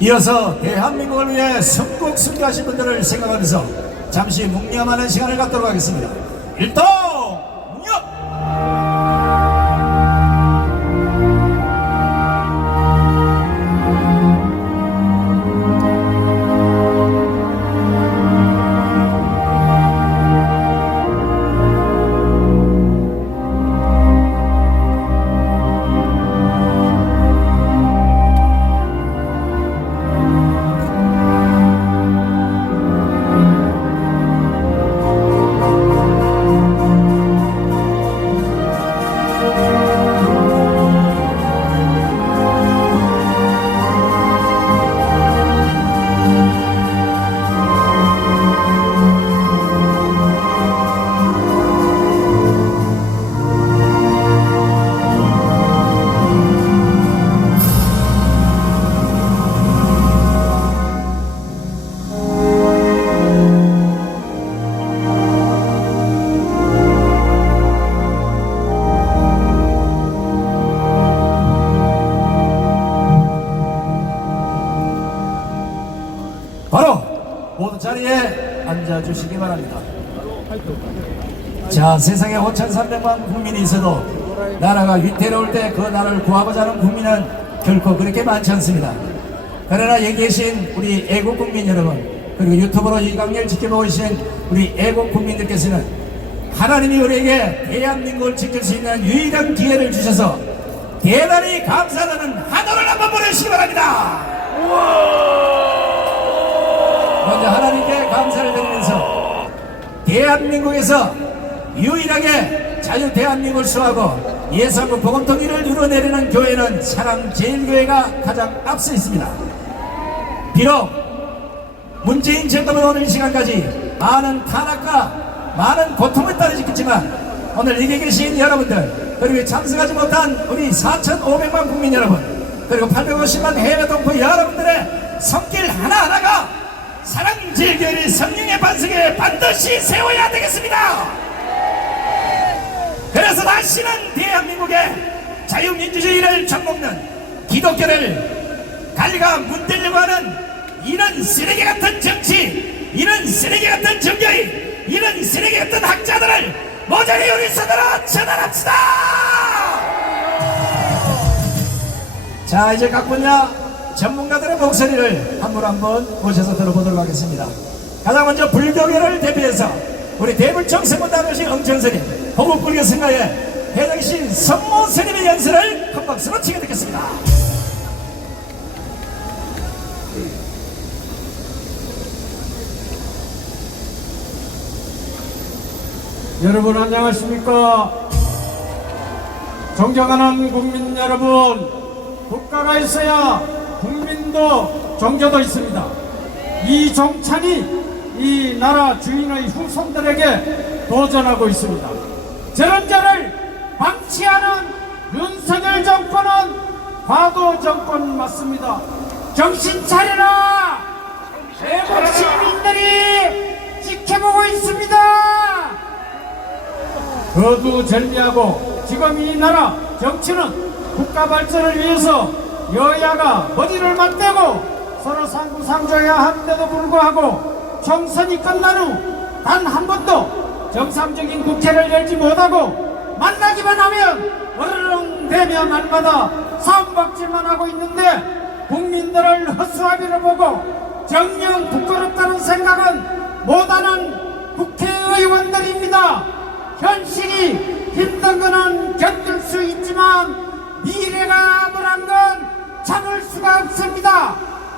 이어서 대한민국을 위해 선국 순교하신 분들을 생각하면서 잠시 묵념하는 시간을 갖도록 하겠습니다. 일동 묵념! 바로 모든 자리에 앉아주시기 바랍니다. 자, 세상에 5,300만 국민이 있어도 나라가 위태로울 때 그 나라를 구하고자 하는 국민은 결코 그렇게 많지 않습니다. 그러나 여기 계신 우리 애국 국민 여러분, 그리고 유튜브로 이 강연을 지켜보고 계신 우리 애국 국민들께서는 하나님이 우리에게 대한민국을 지킬 수 있는 유일한 기회를 주셔서 대단히 감사하는 한호를 한번 보내주시기 바랍니다. 먼저 하나님께 감사를 드리면서 대한민국에서 유일하게 자유 대한민국을 수호하고 예산국 복음통일을 이루어내려는 교회는 사랑제일교회가 가장 앞서 있습니다. 비록 문재인 정권은 오늘 이 시간까지 많은 탄압과 많은 고통을 따르셨겠지만 오늘 여기 계신 여러분들, 그리고 참석하지 못한 우리 4,500만 국민 여러분, 그리고 850만 해외 동포 여러분들의 손길 하나하나가 사랑제일교회를 성령의 반석에 반드시 세워야 되겠습니다. 그래서 다시는 대한민국의 자유민주주의를 접먹는 기독교를 갈가 문대려고 하는 이런 쓰레기 같은 정치, 이런 쓰레기 같은 종교인, 이런 쓰레기 같은 학자들을 모조리 우리 손으로 처단합시다. 자, 이제 각 분야 전문가들의 목소리를 한 분 한 분 모셔서 들어보도록 하겠습니다. 가장 먼저 불교계를 대표해서 우리 대불청 세문단원시 응천스님, 호국불교 승가의 회장이신 성모 스님의 연설을 큰 박수로 치게 듣겠습니다. 여러분 안녕하십니까? 존경하는 국민 여러분, 국가가 있어야 국민도 종교도 있습니다. 이 정찬이 이 나라 주인의 후손들에게 도전하고 있습니다. 저런 자를 방치하는 윤석열 정권은 과도 정권 맞습니다. 정신 차려라! 애국 시민들이 지켜보고 있습니다. 거두절미하고 지금 이 나라 정치는 국가 발전을 위해서 여야가 머리를 맞대고 서로 상부상조해야 하는데도 불구하고 총선이 끝난 후 단 한 번도 정상적인 국회를 열지 못하고 만나기만 하면 어르렁대며 날마다 싸움박질만 하고 있는데 국민들을 허수아비로 보고 정녕 부끄럽다는 생각은 못하는 국회의원들입니다. 현실이 힘든 거는 견딜 수 있지만 미래가 불안 건 참을 수가 없습니다.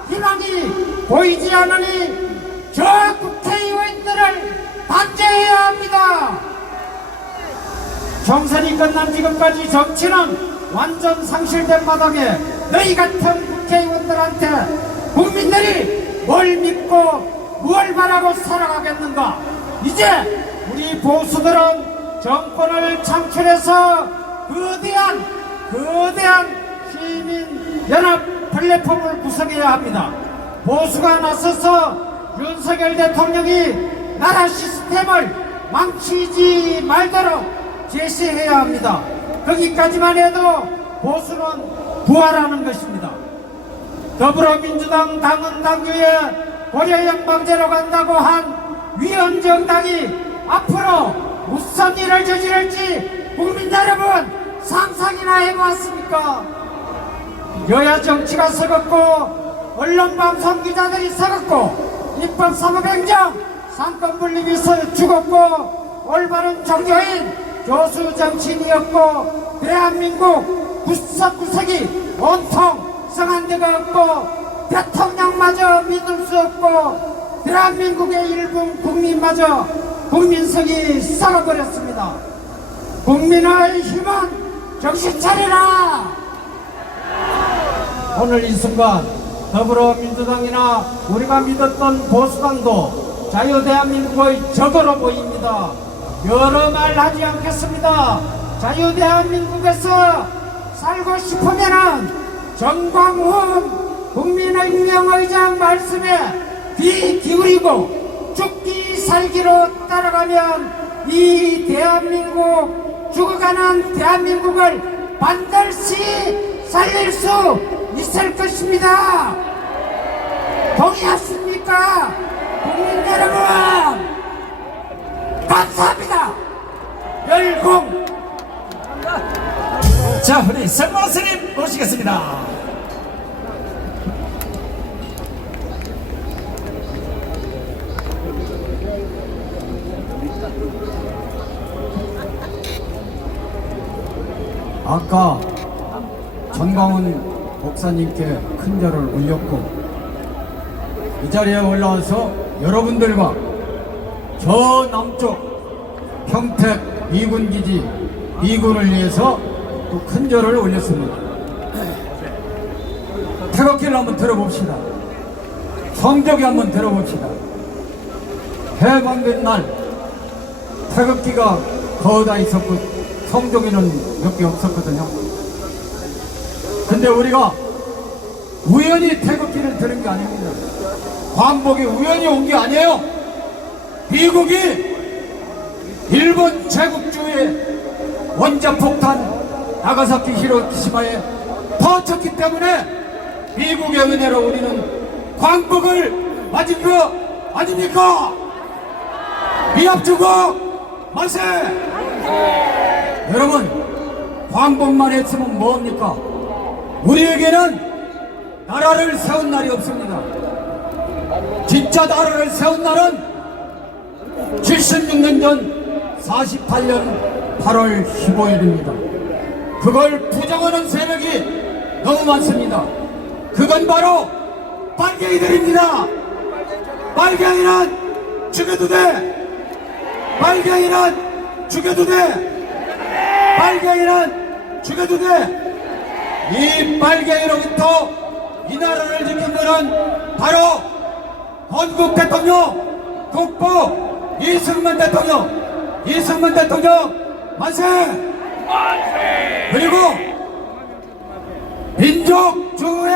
희망이 보이지 않으니 저 국회의원들을 단죄해야 합니다. 총선이 끝난 지금까지 정치는 완전 상실된 바닥에 너희 같은 국회의원들한테 국민들이 뭘 믿고 무엇을 바라고 살아가겠는가. 이제 우리 보수들은 정권을 창출해서 거대한 시민연합 플랫폼을 구성해야 합니다. 보수가 나서서 윤석열 대통령이 나라 시스템을 망치지 말도록 제시해야 합니다. 거기까지만 해도 보수는 부활하는 것입니다. 더불어민주당 당은 당규에 고려연방제로 간다고 한 위헌정당이 앞으로 무슨 일을 저지를지 국민 여러분 상상이나 해보았습니까? 여야 정치가 썩었고 언론방송 기자들이 썩었고 입법사법행정 상권분립이 죽었고 올바른 종교인 교수 정치인이었고 대한민국 구석구석이 온통 성한 데가 없고 대통령마저 믿을 수 없고 대한민국의 일부 국민마저 국민성이 썩어버렸습니다. 국민의 힘은 정신 차리라! 오늘 이 순간 더불어민주당이나 우리가 믿었던 보수당도 자유대한민국의 적으로 보입니다. 여러 말 하지 않겠습니다. 자유대한민국에서 살고 싶으면은 정광훈 국민의명의장 말씀에 귀 기울이고 죽기 살기로 따라가면 이 대한민국 죽어가는 대한민국을 반드시 살릴 수 있을 것입니다. 동의하십니까? 국민 여러분 감사합니다. 열공. 자, 우리 성모 스님 모시겠습니다. 아까 전광훈 목사님께 큰 절을 올렸고 이 자리에 올라와서 여러분들과 저 남쪽 평택 미군기지 미군을 위해서 또 큰 절을 올렸습니다. 태극기를 한번 들어봅시다. 성적이 한번 들어봅시다. 해방된 날 태극기가 거다 있었고 성적이는 몇 개 없었거든요. 근데 우리가 우연히 태극기를 들은 게 아닙니다. 광복이 우연히 온 게 아니에요. 미국이 일본 제국주의 원자폭탄 나가사키 히로시마에 터쳤기 때문에 미국의 은혜로 우리는 광복을 맞은 거 아닙니까? 미합 주고 만세! 여러분, 광복만 했으면 뭐합니까? 우리에게는 나라를 세운 날이 없습니다. 진짜 나라를 세운 날은 76년 전 48년 8월 15일입니다. 그걸 부정하는 세력이 너무 많습니다. 그건 바로 빨갱이들입니다. 빨갱이는 죽여도 돼. 빨갱이는 죽여도 돼. 빨갱이는 죽여도 돼. 이 빨갱이로부터 이 나라를 지킨 것은 바로 건국 대통령, 국보 이승만 대통령 만세! 그리고 민족 주의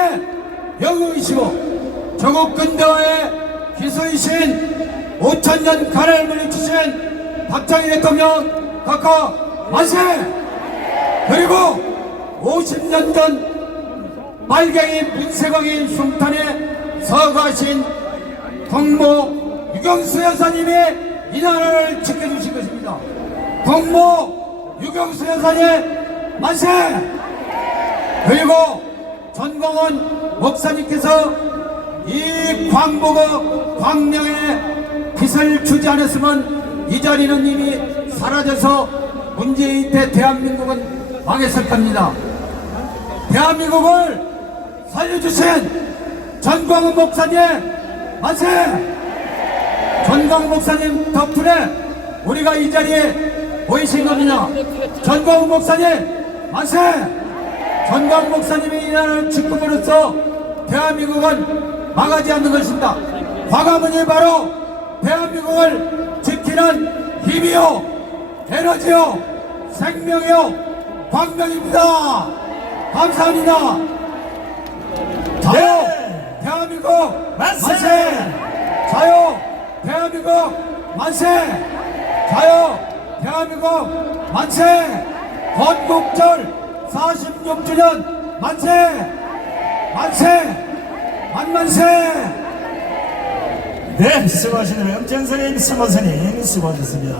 영웅이시고 조국 근대화의 기수이신 5000년 가를 물리치신 박정희 대통령 각하 만세! 그리고 50년 전 빨갱이 문세광이 숭탄에 서거하신 동모 유경수 여사님이 이 나라를 지켜주신 것입니다. 동모 유경수 여사님 만세! 그리고 전광훈 목사님께서 이 광복의 광명에 빛을 주지 않았으면 이 자리는 이미 사라져서 문재인 때 대한민국은 망했을 겁니다. 대한민국을 살려주신 전광훈 목사님 만세! 전광훈 목사님 덕분에 우리가 이 자리에 보이신 겁니다. 전광훈 목사님 만세! 전광훈 목사님이 이 나라를 지킴으로써 대한민국은 망하지 않는 것입니다. 과감은이 바로 대한민국을 지키는 힘이요, 에너지요, 생명이요, 광명입니다. 감사합니다. 자요 대한민국 만세! 자요 대한민국 만세! 자요 대한민국 만세! 건국절 46주년 만세! 만세! 만만세. 네, 수고하시는 영전선님, 스모선님 수고하셨습니다.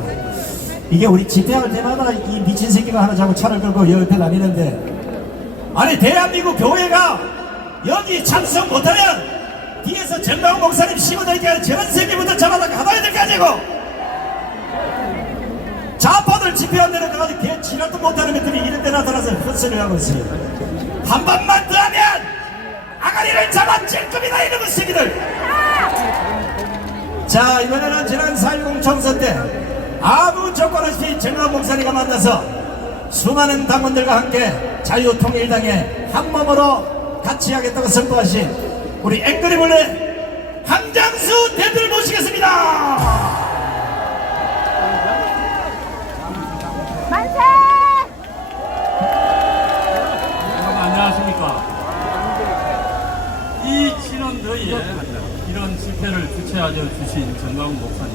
이게 우리 집회할 때마다 이 미친 새끼가 하나 자꾸 차를 끌고 옆에 다니는데, 아니 대한민국 교회가 여기 참석 못하면 뒤에서 전광훈 목사님 씹어들게 저런 새끼부터 잡아다 가둬야 될 거 아니고, 좌파들 집회한 데는 가가지고 개 지랄도 못하는 것들이 이런 데 나타나서 헛소리를 하고 있어요. 한 번만 더 하면 아가리를 잡아칠 겁니다, 이놈의 새끼들. 자, 이번에는 지난 4.10 총선 때 아무 조건 없이 전광훈 목사님과 만나서 수많은 당원들과 함께 자유통일당에 한 몸으로 같이 하겠다고 선포하신 우리 앵그리블레 한장수 대표를 모시겠습니다. 만세! 여러분 안녕하십니까. 이 지는 더위에 이런 집회를 주최하여 주신 전광훈 목사님,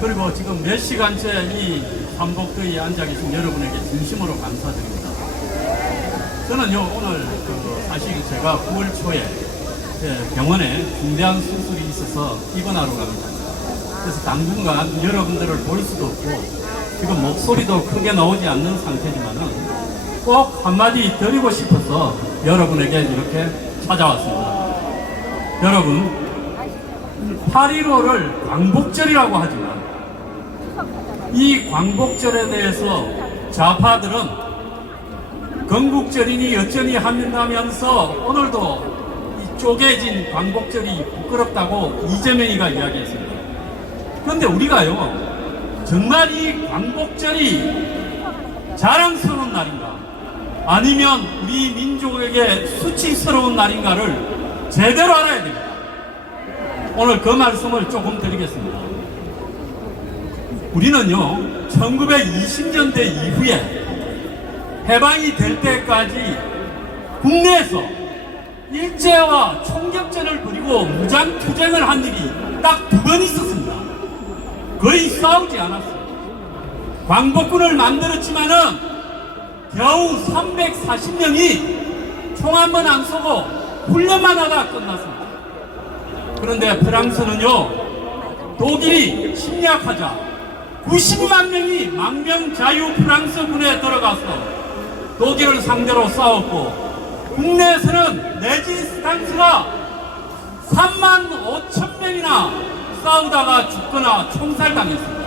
그리고 지금 몇 시간째 이 한복더위에 앉아 계신 여러분에게 진심으로 감사드립니다. 저는요 오늘 사실 제가 9월 초에 병원에 중대한 수술이 있어서 입원하러 갑니다. 그래서 당분간 여러분들을 볼 수도 없고 지금 목소리도 크게 나오지 않는 상태지만은 꼭 한마디 드리고 싶어서 여러분에게 이렇게 찾아왔습니다. 여러분, 8.15를 광복절이라고 하지만 이 광복절에 대해서 좌파들은 건국절이니 여전히 한다면서 오늘도 이 쪼개진 광복절이 부끄럽다고 이재명이가 이야기했습니다. 그런데 우리가요, 정말 이 광복절이 자랑스러운 날인가, 아니면 우리 민족에게 수치스러운 날인가를 제대로 알아야 됩니다. 오늘 그 말씀을 조금 드리겠습니다. 우리는요 1920년대 이후에 해방이 될 때까지 국내에서 일제와 총격전을 벌이고 무장투쟁을 한 일이 딱 2번 있었습니다. 거의 싸우지 않았어요. 광복군을 만들었지만은 겨우 340명이 총 한 번 안 쏘고 훈련만 하다 끝났습니다. 그런데 프랑스는요, 독일이 침략하자 90만 명이 망명자유 프랑스군에 들어가서 독일을 상대로 싸웠고, 국내에서는 레지스탕스가 3만 5천 명이나 싸우다가 죽거나 총살당했습니다.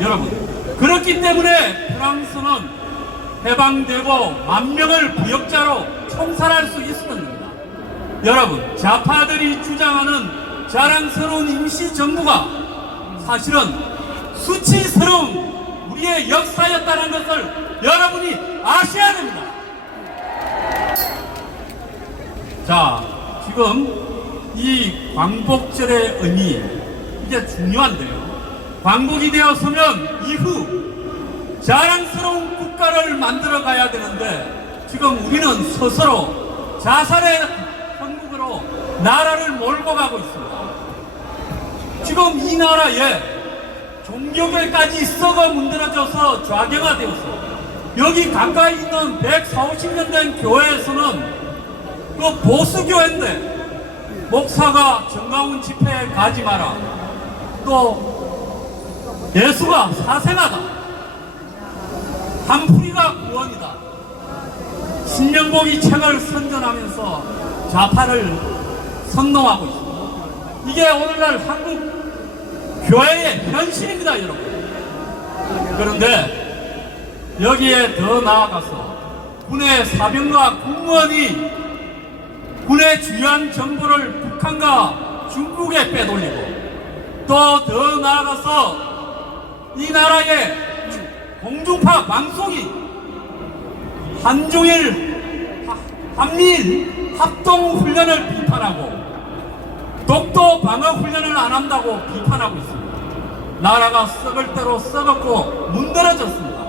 여러분, 그렇기 때문에 프랑스는 해방되고 만명을 부역자로 총살할 수 있었습니다. 여러분, 좌파들이 주장하는 자랑스러운 임시정부가 사실은 수치스러운 우리의 역사였다는 것을 여러분이 아셔야 됩니다. 자, 지금 이 광복절의 의미, 이게 중요한데요. 광복이 되었으면 이후 자랑스러운 국가를 만들어 가야 되는데, 지금 우리는 스스로 자살의 천국으로 나라를 몰고 가고 있습니다. 지금 이 나라에 종교계까지 썩어 문드러져서 좌경화되었어. 여기 가까이 있는 140년 된 교회에서는 그 보수교회인데 목사가 정광훈 집회에 가지 마라, 또 예수가 사생하다, 한풀이가 구원이다, 신명복이 책을 선전하면서 좌파를 선동하고 있습니다. 이게 오늘날 한국 교회의 현실입니다, 여러분. 그런데 여기에 더 나아가서 군의 사병과 공무원이 군의 중요한 정보를 북한과 중국에 빼돌리고, 또 더 나아가서 이 나라의 공중파 방송이 한미일 합동훈련을 비판하고 독도 방어훈련을 안 한다고 비판하고 있습니다. 나라가 썩을 대로 썩었고 문드러졌습니다.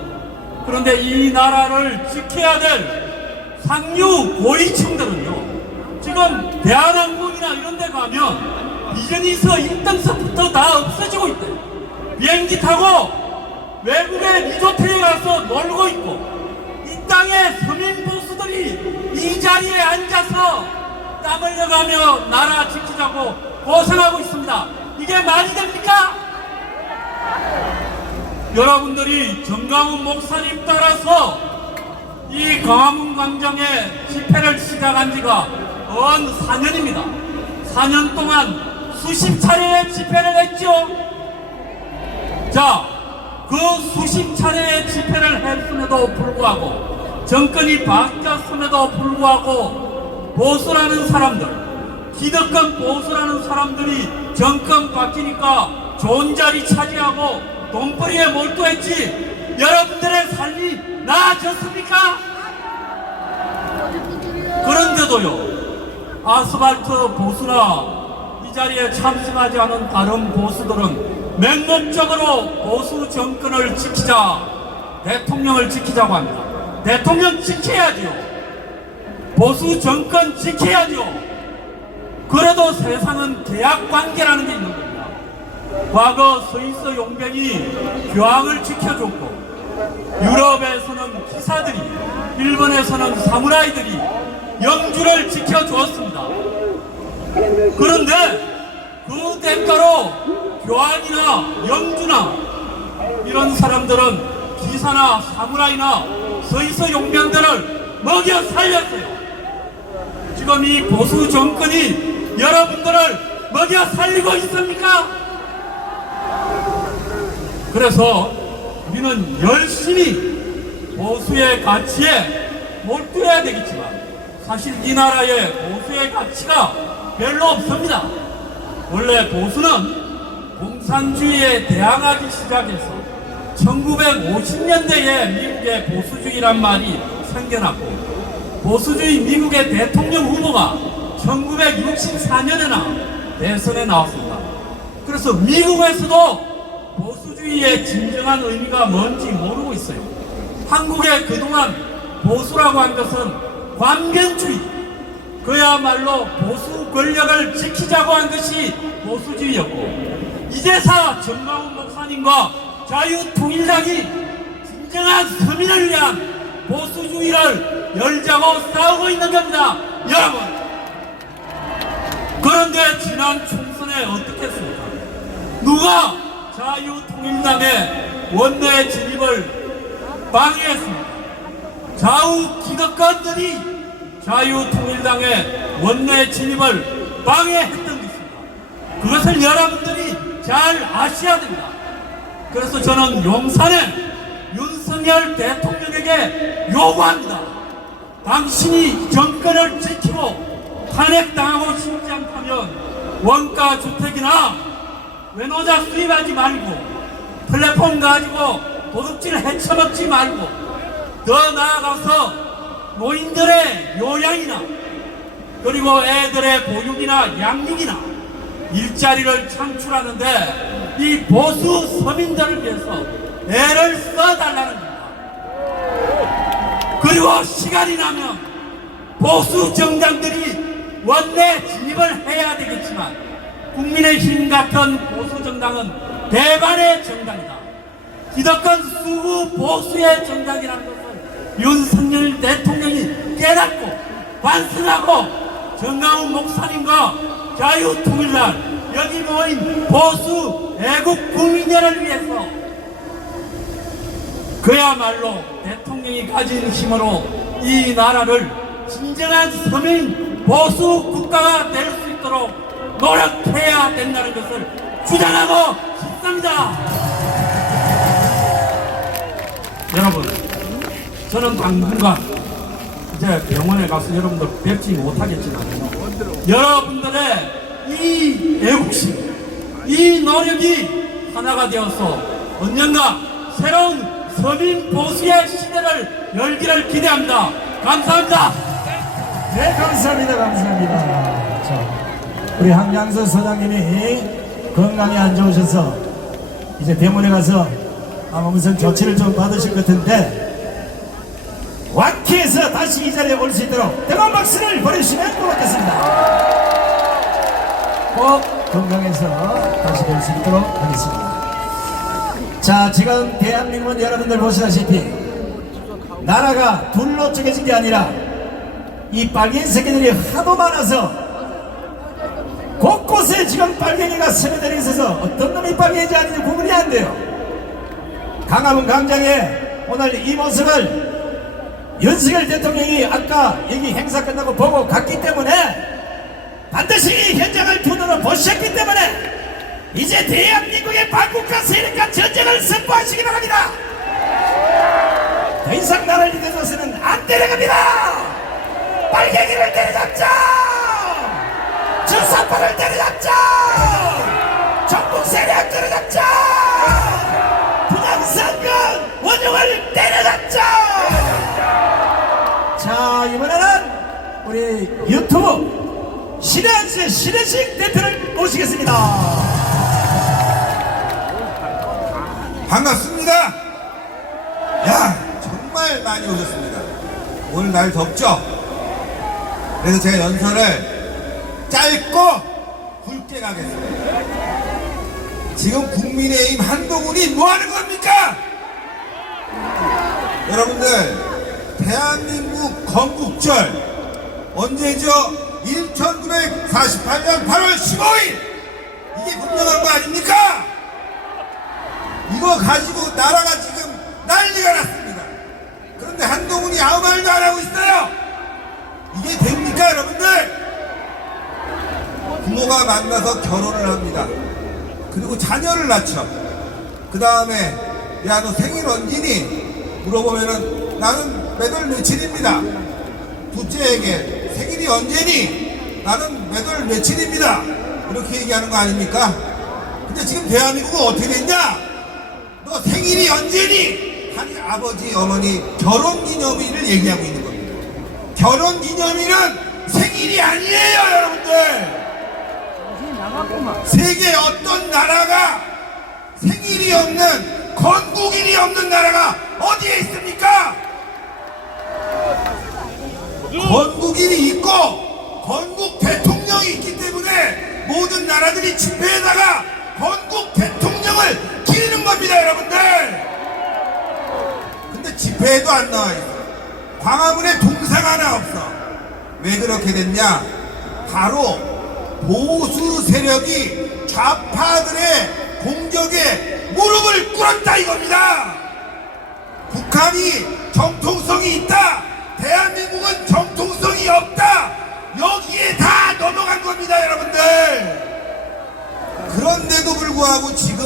그런데 이 나라를 지켜야 될 상류 고위층들은요, 지금 대한항공이나 이런 데 가면 비즈니스 1등석부터 다 없어지고 있대요. 비행기 타고 외국의 리조트에 가서 놀고 있고, 이 땅의 서민 보수들이 이 자리에 앉아서 땀 흘려가며 나라 지키자고 고생하고 있습니다. 이게 말이 됩니까? 여러분들이 정강훈 목사님 따라서 이 광화문 광장에 집회를 시작한 지가 언 4년입니다. 4년 동안 수십 차례의 집회를 했죠. 자, 그 수십 차례의 집회를 했음에도 불구하고, 정권이 바뀌었음에도 불구하고 보수라는 사람들, 기득권 보수라는 사람들이 정권 바뀌니까 좋은 자리 차지하고 돈벌이에 몰두했지 여러분들의 삶이 나아졌습니까? 그런데도요, 아스팔트 보수나 이 자리에 참석하지 않은 다른 보수들은 맹목적으로 보수 정권을 지키자, 대통령을 지키자고 합니다. 대통령 지켜야죠. 보수 정권 지켜야죠. 그래도 세상은 계약관계라는 게 있는 겁니다. 과거 스위스 용병이 교황을 지켜줬고, 유럽에서는 기사들이, 일본에서는 사무라이들이 영주를 지켜주었습니다. 그런데 그 대가로 교황이나 영주나 이런 사람들은 기사나 사무라이나 스위스 용병들을 먹여 살렸어요. 지금 이 보수 정권이 여러분들을 먹여 살리고 있습니까? 그래서 우리는 열심히 보수의 가치에 몰두해야 되겠지만, 사실 이 나라에 보수의 가치가 별로 없습니다. 원래 보수는 공산주의에 대항하기 시작해서 1950년대에 미국의 보수주의란 말이 생겨났고, 보수주의 미국의 대통령 후보가 1964년에나 대선에 나왔습니다. 그래서 미국에서도 보수주의의 진정한 의미가 뭔지 모르고 있어요. 한국에 그동안 보수라고 한 것은 관변주의, 그야말로 보수 권력을 지키자고 한 것이 보수주의였고, 이제사 정강훈 목사님과 자유통일당이 진정한 서민을 위한 보수주의를 열자고 싸우고 있는 겁니다, 여러분. 그런데 지난 총선에 어떻게 했습니까? 누가 자유통일당의 원내 진입을 방해했습니다. 좌우 기득권들이 자유통일당의 원내 진입을 방해했던 것입니다. 그것을 여러분들이 잘 아셔야 됩니다. 그래서 저는 용산에 윤석열 대통령에게 요구합니다. 당신이 정권을 지키고 탄핵당하고 싶지 않다면 원가 주택이나 외노자 수입하지 말고, 플랫폼 가지고 도둑질 헤쳐먹지 말고, 더 나아가서 노인들의 요양이나 그리고 애들의 보육이나 양육이나 일자리를 창출하는데 이 보수 서민들을 위해서 애를 써달라는 겁니다. 그리고 시간이 나면 보수 정당들이 원내 진입을 해야 되겠지만, 국민의힘 같은 보수 정당은 대반의 정당이다, 기득권 수구 보수의 정당이라는 것을 윤석열 대통령이 깨닫고 반성하고, 정강훈 목사님과 자유통일당 여기 모인 보수 애국 국민들을 위해서 그야말로 대통령이 가진 힘으로 이 나라를 진정한 서민 보수 국가가 될 수 있도록 노력해야 된다는 것을 주장하고 싶습니다. 여러분, 저는 당분간 이제 병원에 가서 여러분들 뵙지 못하겠지만, 여러분들의 이 애국심, 이 노력이 하나가 되어서 언젠가 새로운 서민 보수의 시대를 열기를 기대합니다. 감사합니다. 네, 감사합니다. 감사합니다. 자, 우리 한양서 서장님이 건강이 안 좋으셔서 이제 병원에 가서 아마 무슨 조치를 좀 받으실 것 같은데, 완쾌해서 다시 이 자리에 올 수 있도록 대박 박수를 보내주시면 고맙겠습니다. 꼭 건강해서 다시 뵐 수 있도록 하겠습니다. 자, 지금 대한민국 여러분들 보시다시피 나라가 둘로 쪼개진 게 아니라 이 빨갱이 새끼들이 하도 많아서 곳곳에 지금 빨갱이가 스며들어 있어서 어떤 놈이 빨갱이인지 아닌지 구분이 안 돼요. 광화문 광장에 오늘 이 모습을 윤석열 대통령이 아까 여기 행사 끝나고 보고 갔기 때문에 반드시 이 현장을 두 눈으로 보셨기 때문에 이제 대한민국의 반국가 세력과 전쟁을 선포하시기 바랍니다. 더 이상 나라를 이대로서는 안 데려갑니다. 빨갱이를 때려잡자! 주사파를 때려잡자! 전국 세력 때려잡자! 분양상권 원흉을 때려잡자! 자, 이번에는 우리 유튜브 신혜한씨 신혜식 대표를 모시겠습니다. 반갑습니다. 야, 정말 많이 오셨습니다. 오늘 날 덥죠? 그래서 제가 연설을 짧고 굵게 가겠습니다. 지금 국민의힘 한동훈이 뭐 하는 겁니까? 여러분들, 대한민국 건국절 언제죠? 1948년 8월 15일! 이게 분명한 거 아닙니까? 이거 가지고 나라가 지금 난리가 났습니다. 그런데 한동훈이 아무 말도 안 하고 있어요. 이게 됩니까, 여러분들? 부모가 만나서 결혼을 합니다. 그리고 자녀를 낳죠. 그 다음에 야, 너 생일 언제니? 물어보면은 나는 몇월 며칠입니다. 둘째에게 생일이 언제니? 나는 몇월 며칠입니다. 이렇게 얘기하는 거 아닙니까? 근데 지금 대한민국은 어떻게 됐냐? 너 생일이 언제니? 하니 아버지, 어머니 결혼기념일을 얘기하고 있는 겁니다. 결혼기념일은 생일이 아니에요, 여러분들. 세계 어떤 나라가 생일이 없는, 건국일이 없는 나라가 어디에 있습니까? 건국일이 있고 건국 대통령이 있기 때문에 모든 나라들이 집회에다가 건국 대통령을 기리는 겁니다, 여러분들. 근데 집회에도 안 나와 있어. 광화문에 동상 하나 없어. 왜 그렇게 됐냐? 바로 보수 세력이 좌파들의 공격에 무릎을 꿇었다 이겁니다. 북한이 정통성이 있다, 대한민국은 정통성이 없다, 여기에 다 넘어간 겁니다, 여러분들. 그런데도 불구하고 지금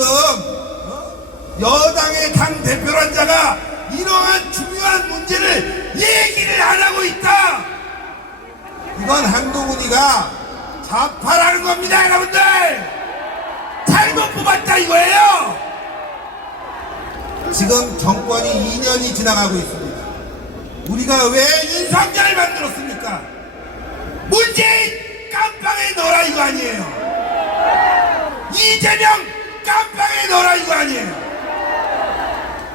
여당의 당 대표란 자가 이러한 중요한 문제를 얘기를 안 하고 있다. 이건 한동훈이가 좌파라는 겁니다, 여러분들. 잘못 뽑았다 이거예요. 지금 정권이 2년이 지나가고 있습니다. 우리가 왜 윤석열을 만들었습니까? 문재인 깜빵에 넣어라 이거 아니에요. 이재명 깜빵에 넣어라 이거 아니에요.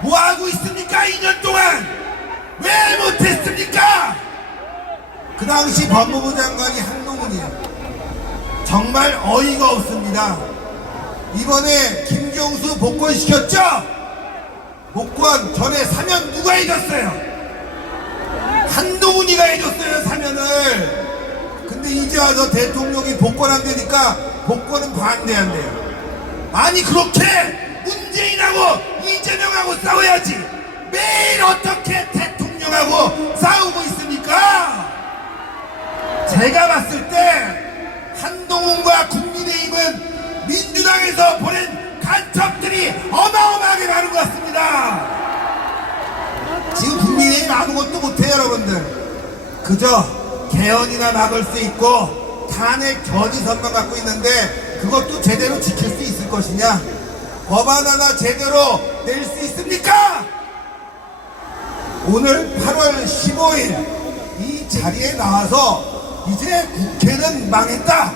뭐하고 있습니까? 2년 동안 왜 못했습니까? 그 당시 법무부 장관이 한동훈이에요. 정말 어이가 없습니다. 이번에 김경수 복권시켰죠? 복권 전에 사면 누가 해줬어요? 한동훈이가 해줬어요, 사면을. 근데 이제 와서 대통령이 복권한다니까 복권은 반대한대요. 아니, 그렇게 문재인하고 이재명하고 싸워야지 매일 어떻게 대통령하고 싸우고 있습니까? 제가 봤을 때 한동훈과 국민의힘은 민주당에서 보낸 간첩들이 어마어마하게 많은 것 같습니다. 지금 국민의힘 아무것도 못해요, 여러분들. 그저 개헌이나 막을 수 있고 탄핵 견인선만 갖고 있는데 그것도 제대로 지킬 수 있을 것이냐? 법안 하나 제대로 낼 수 있습니까? 오늘 8월 15일 이 자리에 나와서 이제 국회는 망했다,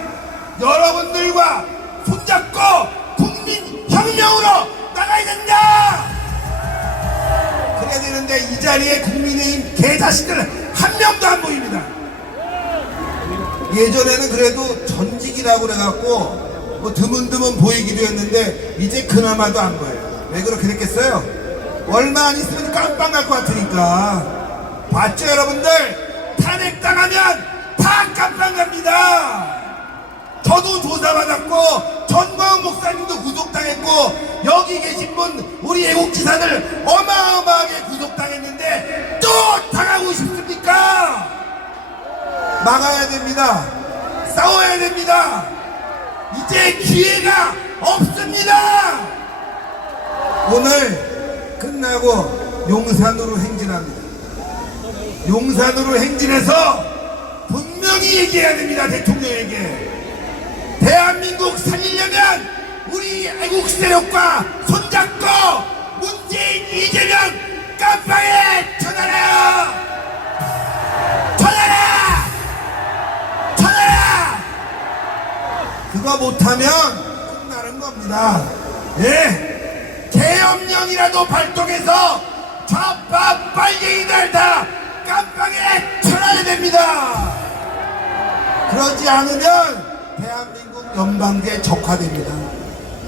여러분들과 손잡고 국민혁명으로 나가야 된다. 그래야 되는데 이 자리에 국민의힘 개자식들 한 명도 안 보입니다. 예전에는 그래도 전직이라고 그래갖고 뭐 드문드문 보이기도 했는데 이제 그나마도 안 보여요. 왜 그렇게 됐겠어요? 얼마 안 있으면 깜빵 갈 것 같으니까. 봤죠, 여러분들? 탄핵당하면 다 깜빵 갑니다. 저도 조사받았고 전광훈 목사님도 구속당했고 여기 계신 분 우리 애국지사들 어마어마하게 구속당했는데 또 당하고 싶습니까? 막아야 됩니다. 싸워야 됩니다. 이제 기회가 없습니다. 오늘 끝나고 용산으로 행진합니다. 용산으로 행진해서 분명히 얘기해야 됩니다. 대통령에게 대한민국 살리려면 우리 애국 세력과 손잡고 문재인 이재명 깜빵에 쳐다라! 쳐다라! 쳐다라! 그거 못하면 끝나는 겁니다. 예, 계엄령이라도 발동해서 좌파 빨갱이들 다 깜빵에 쳐놔야 됩니다. 그러지 않으면 대한민국 연방제 적화됩니다.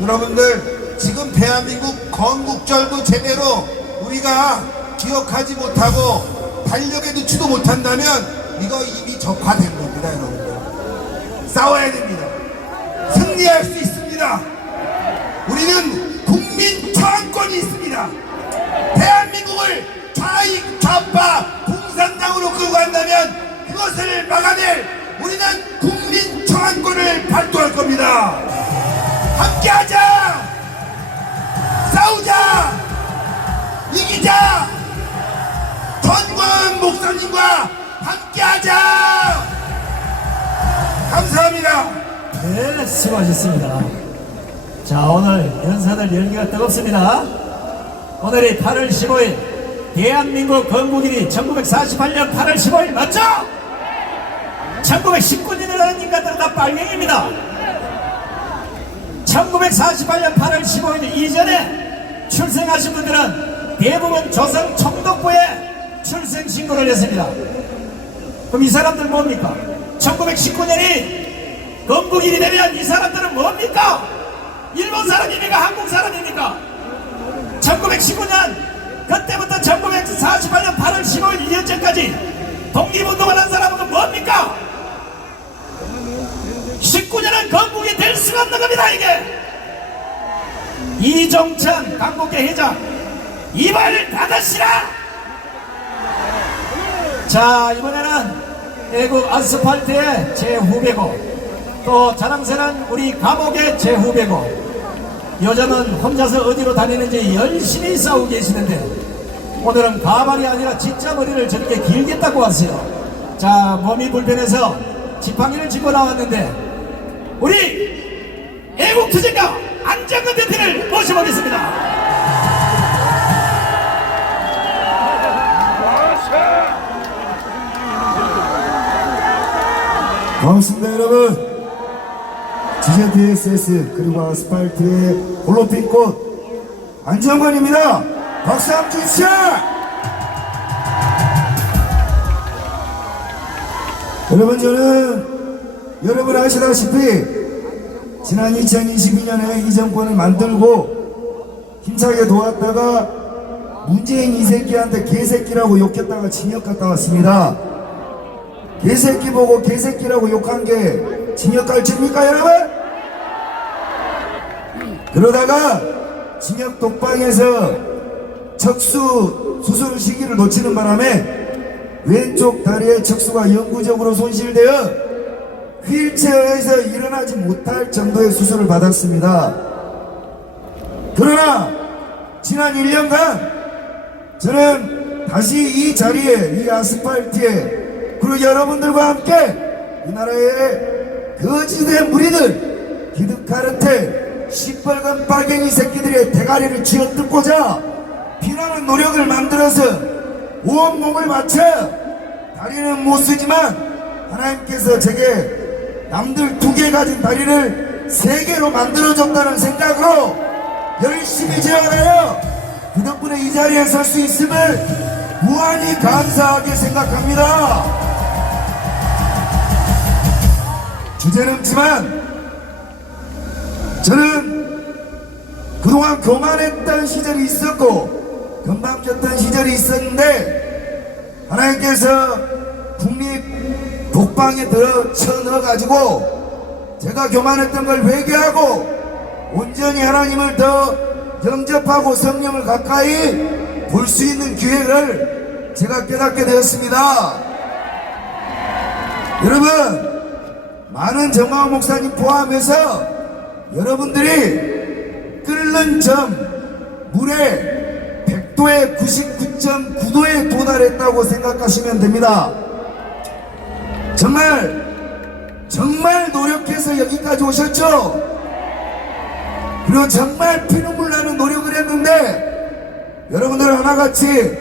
여러분들 지금 대한민국 건국절도 제대로 우리가 기억하지 못하고 달력에 넣지도 못한다면 이거 이미 적화된 겁니다. 여러분들 싸워야 됩니다. 승리할 수 있습니다. 우리는 국민 저항권이 있습니다. 대한민국을 좌익 좌파 공산당으로 끌고 간다면 그것을 막아낼 우리는 국민 저항권을 발동할 겁니다. 함께하자! 싸우자! 이기자! 전광훈 목사님과 함께하자! 감사합니다. 네, 수고하셨습니다. 자, 오늘 연사들 열기가 뜨겁습니다. 오늘이 8월 15일 대한민국 건국일이 1948년 8월 15일 맞죠? 1919년이라는 인간들은 다 빨갱이입니다. 1948년 8월 15일 이전에 출생하신 분들은 대부분 조선 총독부에 출생신고를 했습니다. 그럼 이 사람들 뭡니까? 1919년이 건국일이 되면 이 사람들은 뭡니까? 일본 사람입니까? 한국 사람입니까? 1919년 그때부터 1948년 8월 15일 2년째까지 독립운동을 한 사람은 뭡니까? 19년은 건국이 될 수가 없는 겁니다. 이게 이종찬 강국회 회장 입을 닫으시라. 자, 이번에는 애국 아스팔트의 제 후배고 또 자랑스러운 우리 감옥의 제 후배고 여자는 혼자서 어디로 다니는지 열심히 싸우고 계시는데 오늘은 가발이 아니라 진짜 머리를 저렇게 길게 닦고 왔어요. 자, 몸이 불편해서 지팡이를 짚고 나왔는데 우리 애국투쟁가 안정근 대표를 모셔보겠습니다. 반갑습니다 여러분. GZSS 그리고 아스팔트의 홀로 핀 꽃 안정권입니다. 박수 한번 주시죠. 여러분, 저는 여러분 아시다시피 지난 2022년에 이 정권을 만들고 힘차게 도왔다가 문재인 이 새끼한테 개새끼라고 욕했다가 징역 갔다 왔습니다. 개새끼 보고 개새끼라고 욕한 게 징역 갈 죄입니까 여러분? 그러다가 징역 독방에서 척수 수술 시기를 놓치는 바람에 왼쪽 다리의 척수가 영구적으로 손실되어 휠체어에서 일어나지 못할 정도의 수술을 받았습니다. 그러나 지난 1년간 저는 다시 이 자리에, 이 아스팔트에, 그리고 여러분들과 함께 이 나라의 거짓의 무리들, 기득카르텔, 시뻘건 빨갱이 새끼들의 대가리를 쥐어뜯고자 피나는 노력을 만들어서 온 몸을 바쳐 다리는 못 쓰지만 하나님께서 제게 남들 2개 가진 다리를 3개로 만들어줬다는 생각으로 열심히 지어가요. 그 덕분에 이 자리에 설 수 있음을 무한히 감사하게 생각합니다. 주제넘지만 저는 그동안 교만했던 시절이 있었고 건방졌던 시절이 있었는데 하나님께서 국립 독방에 들어 쳐넣어가지고 제가 교만했던 걸 회개하고 온전히 하나님을 더 영접하고 성령을 가까이 볼 수 있는 기회를 제가 깨닫게 되었습니다. 여러분, 많은 정광훈 목사님 포함해서 여러분들이 끓는 물에 100도에 99.9도에 도달했다고 생각하시면 됩니다. 정말 노력해서 여기까지 오셨죠? 그리고 정말 피눈물 나는 노력을 했는데 여러분들 하나같이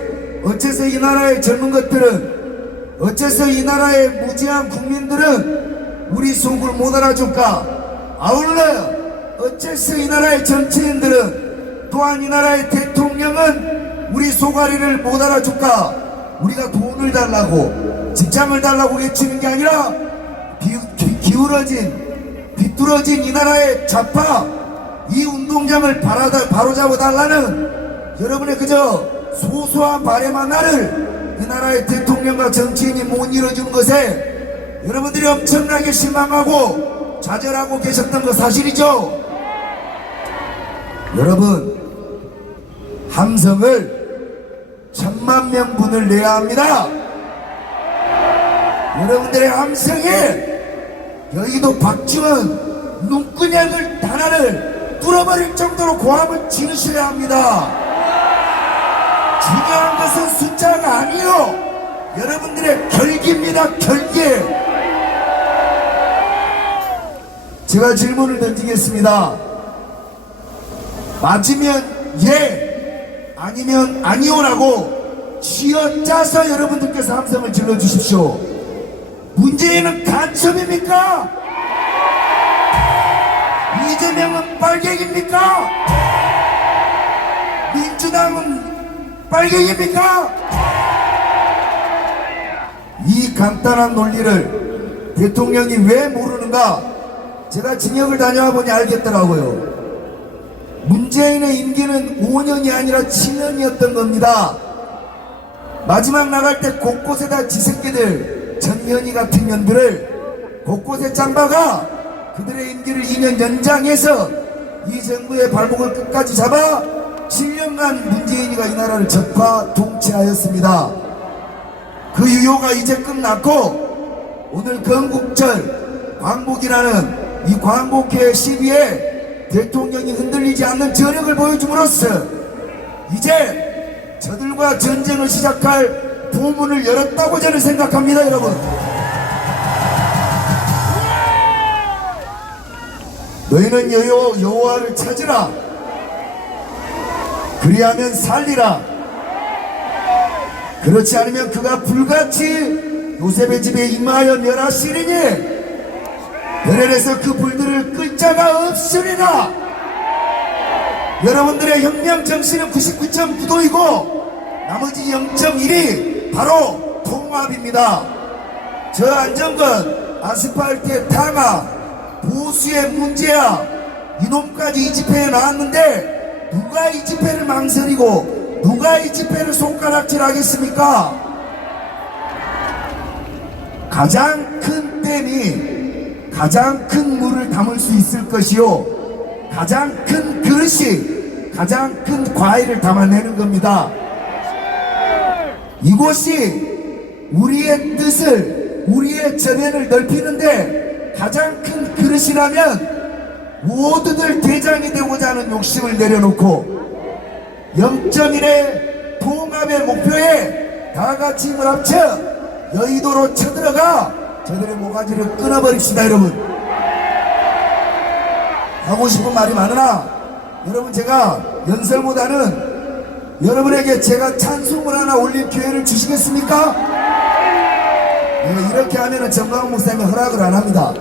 어째서 이 나라의 젊은 것들은, 어째서 이 나라의 무지한 국민들은 우리 속을 못 알아줄까? 아울러 어째서 이 나라의 정치인들은, 또한 이 나라의 대통령은 우리 속앓이를 못 알아줄까? 우리가 돈을 달라고, 직장을 달라고 외치는 게 아니라 비뚤어진 이 나라의 좌파, 이 운동장을 바로잡아 달라는 여러분의 그저 소소한 바램 하나를 이 나라의 대통령과 정치인이 못 이뤄주는 것에 여러분들이 엄청나게 실망하고 좌절하고 계셨던 거 사실이죠? 여러분, 함성을 10,000,000분을 내야 합니다. 여러분들의 함성에 여의도 박지원 눈구녕을 하나를 뚫어버릴 정도로 고함을 지르셔야 합니다. 중요한 것은 숫자가 아니요, 여러분들의 결기입니다. 결기. 제가 질문을 던지겠습니다. 맞으면 예, 아니면 아니오라고 쥐어짜서 여러분들께서 함성을 질러주십시오. 문재인은 간첩입니까? 이재명은 빨갱입니까? 민주당은 빨갱입니까? 이 간단한 논리를 대통령이 왜 모르는가? 제가 징역을 다녀와 보니 알겠더라고요. 문재인의 임기는 5년이 아니라 7년이었던 겁니다. 마지막 나갈 때 곳곳에다 지새끼들, 전현희 같은 년들을 곳곳에 짱박아 그들의 임기를 2년 연장해서 이 정부의 발목을 끝까지 잡아 7년간 문재인이가 이 나라를 접하 통치하였습니다. 그 유효가 이제 끝났고 오늘 건국절 광복이라는 이 광복회 시위에 대통령이 흔들리지 않는 저력을 보여줌으로써 이제 저들과 전쟁을 시작할 포문을 열었다고 저는 생각합니다. 여러분, 너희는 여호와를 찾으라, 그리하면 살리라. 그렇지 않으면 그가 불같이 요셉의 집에 임하여 멸하시리니 멸혈에서 그 불들을 끌 자가 없으리라. 여러분들의 혁명 정신은 99.9도이고 나머지 0.1이 바로 통합입니다. 저 안정권, 아스팔트의 탕아, 보수의 문제야, 이놈까지 이 집회에 나왔는데 누가 이 집회를 망설이고 누가 이 집회를 손가락질하겠습니까? 가장 큰 댐이 가장 큰 물을 담을 수 있을 것이요, 가장 큰 그릇이 가장 큰 과일을 담아내는 겁니다. 이곳이 우리의 뜻을, 우리의 전연을 넓히는데 가장 큰 그릇이라면 모두들 대장이 되고자 하는 욕심을 내려놓고 0.1의 통합의 목표에 다같이 힘을 합쳐 여의도로 쳐들어가 저들의 모가지를 끊어버립시다. 여러분, 하고 싶은 말이 많으나 여러분, 제가 연설보다는 여러분에게 제가 찬송을 하나 올릴 기회를 주시겠습니까? 이렇게 하면은 정광훈 목사님은 허락을 안 합니다.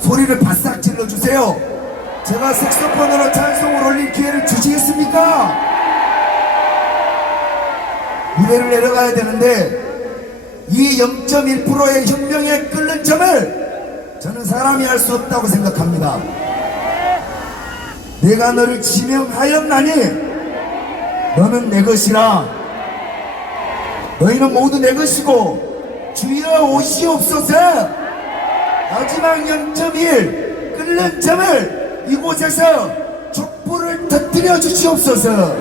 소리를 바싹 질러주세요. 제가 색소폰으로 찬송을 올릴 기회를 주시겠습니까? 무대를 내려가야 되는데 이 0.1%의 혁명에 끓는 점을 저는 사람이 할 수 없다고 생각합니다. 내가 너를 지명하였나니 너는 내 것이라. 너희는 모두 내 것이고 주여 오시옵소서. 마지막 0.1 끓는 점을 이곳에서 촛불을 터뜨려 주시옵소서.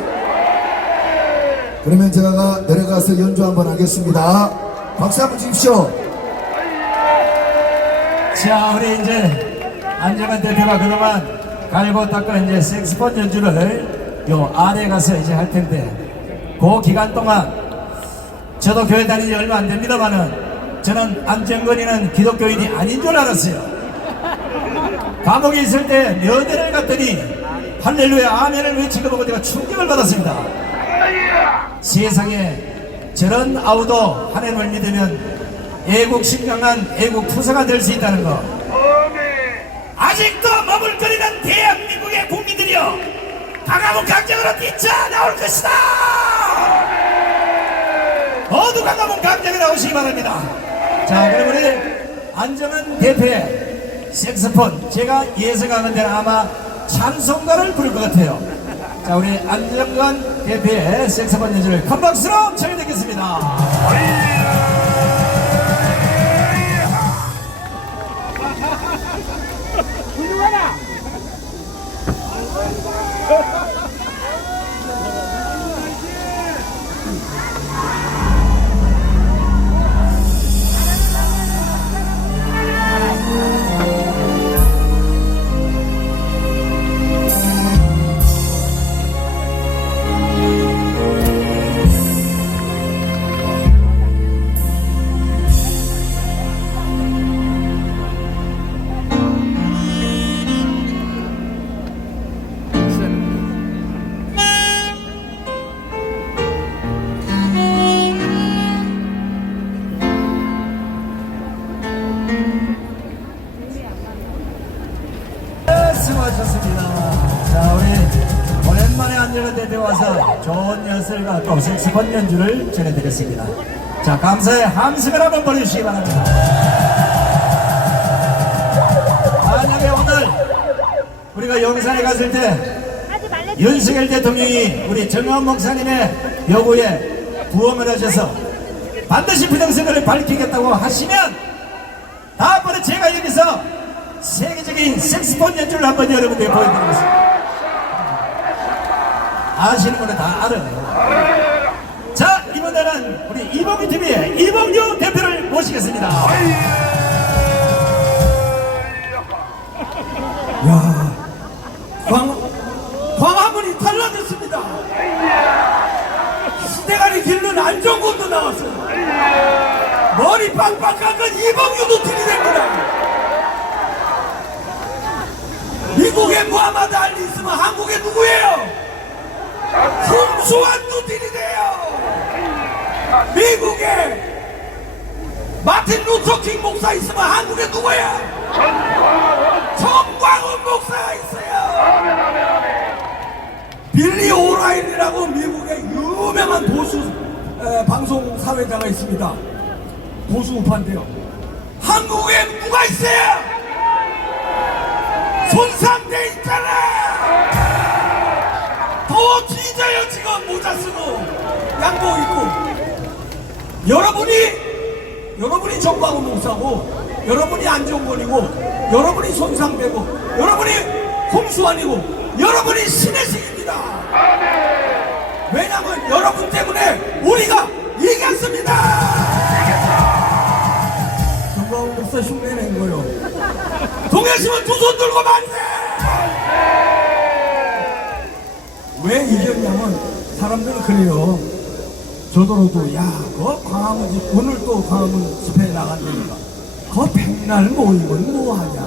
그러면 제가 내려가서 연주 한번 하겠습니다. 박수 한번 주십시오. 자, 우리 이제 안정환 대표가 그동안 갈고 닦은 이제 색스폰 연주를 요 아래 가서 이제 할 텐데, 그 기간 동안 저도 교회 다닌 지 얼마 안 됩니다만은 저는 안정건이는 기독교인이 아닌 줄 알았어요. 감옥에 있을 때 면회를 갔더니 할렐루야 아멘을 외치고 보고 내가 충격을 받았습니다. 세상에 저런 아우도 하나님을 믿으면 애국심강한 애국 투사가 될 수 있다는 거, 아직도 머물거리는 대한민국의 국민들이여 강화문 강정으로 뛰쳐나올 것이다. 모두 강화문 강정에 나오시기 바랍니다. 자, 그럼 우리 안정환 대표의 색소폰, 제가 예상하는 데는 아마 찬송가를 부를 것 같아요. 자, 우리 안정환 대표의 색소폰 연주를 큰 박수로 청해 듣겠습니다. 수고하셨습니다. 자, 우리 오랜만에 안정환 대표 와서 좋은 연설과 또 색소폰 연주를 전해드렸습니다. 자, 감사의 함성을 한번 보내주시기 바랍니다. 만약에 오늘 우리가 용산에 갔을 때 윤석열 대통령이 우리 정의원 목사님의 요구에 부응을 하셔서 반드시 부정선거를 밝히겠다고 하시면 다음번에 제가 여기서 세계적인 색소폰 연주를 한번 여러분들에게 보여드리겠습니다. 아시는 분은 다 알아요. 자, 이번에는 우리 이봉규TV의 이봉규 대표를 모시겠습니다. 야, 광화문이 달라졌습니다. 시대가리 길는 안정권도 나왔어요. 머리 빵빵한 건 이봉규도 들이댑니다. 미국의 무하마드 알리 있으면 한국에 누구예요? 김수환도 들이대요. 미국에 마틴 루터 킹 목사 있으면 한국에 누구야? 정광훈 목사가 있어요. 빌리 오라일이라고 미국의 유명한 보수 방송 사회자가 있습니다. 보수 우파인데요. 한국에 누가 있어요? 손상돼 있잖아. 더 뒤져요. 지금 모자 쓰고 양복 입고. 여러분이 정광훈 목사고, 여러분이 안정권이고, 여러분이 손상되고, 여러분이 홍수환이고, 여러분이 신혜식입니다. 왜냐면 여러분 때문에 우리가 이겼습니다. 정광훈 목사 흉내낸 거요. 동해시면 두 손 들고 만세! 왜 이겼냐면 사람들은 그래요. 저더러도 야, 광화문 오늘 또 광화문 집회에 나간다니까. 백날 모이면 뭐하냐?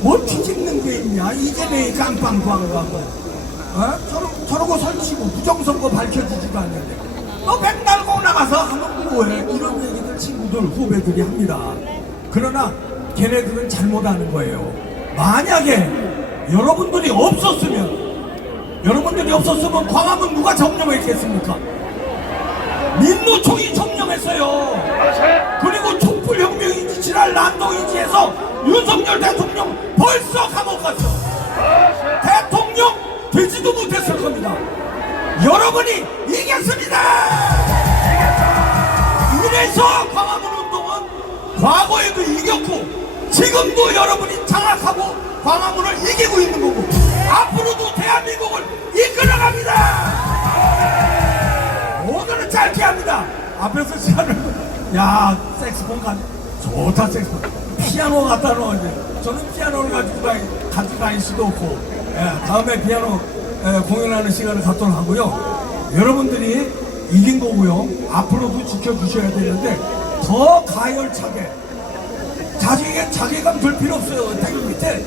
뭐 뒤집는 게 있냐? 이제 내 깜빵 광화문. 저러고 설치고 부정선거 밝혀지지도 않는데 백날 꼭 나가서 하면 뭐해? 이런 얘기들 친구들 후배들이 합니다. 그러나 걔네들은 잘못하는 거예요. 만약에 여러분들이 없었으면 광화문 누가 점령했겠습니까? 민노총이 점령했어요. 그리고 촛불혁명인지 지랄 난동인지 해서 윤석열 대통령 벌써 감옥 갔어. 대통령 되지도 못했을 겁니다. 여러분이 이겼습니다. 이래서 광화문 과거에도 이겼고 지금도 여러분이 장악하고 광화문을 이기고 있는 거고 앞으로도 대한민국을 이끌어갑니다. 오늘은 짧게 합니다. 앞에서 시간을 야 색스폰 좋다. 색스폰 피아노 갖다 놓아. 저는 피아노를 가지고 다닐 수도 없고 다음에 피아노 공연하는 시간을 갖도록 하고요. 여러분들이 이긴 거고요. 앞으로도 지켜주셔야 되는데 더 가열차게 자괴감 들 필요 없어요. 태극 밑에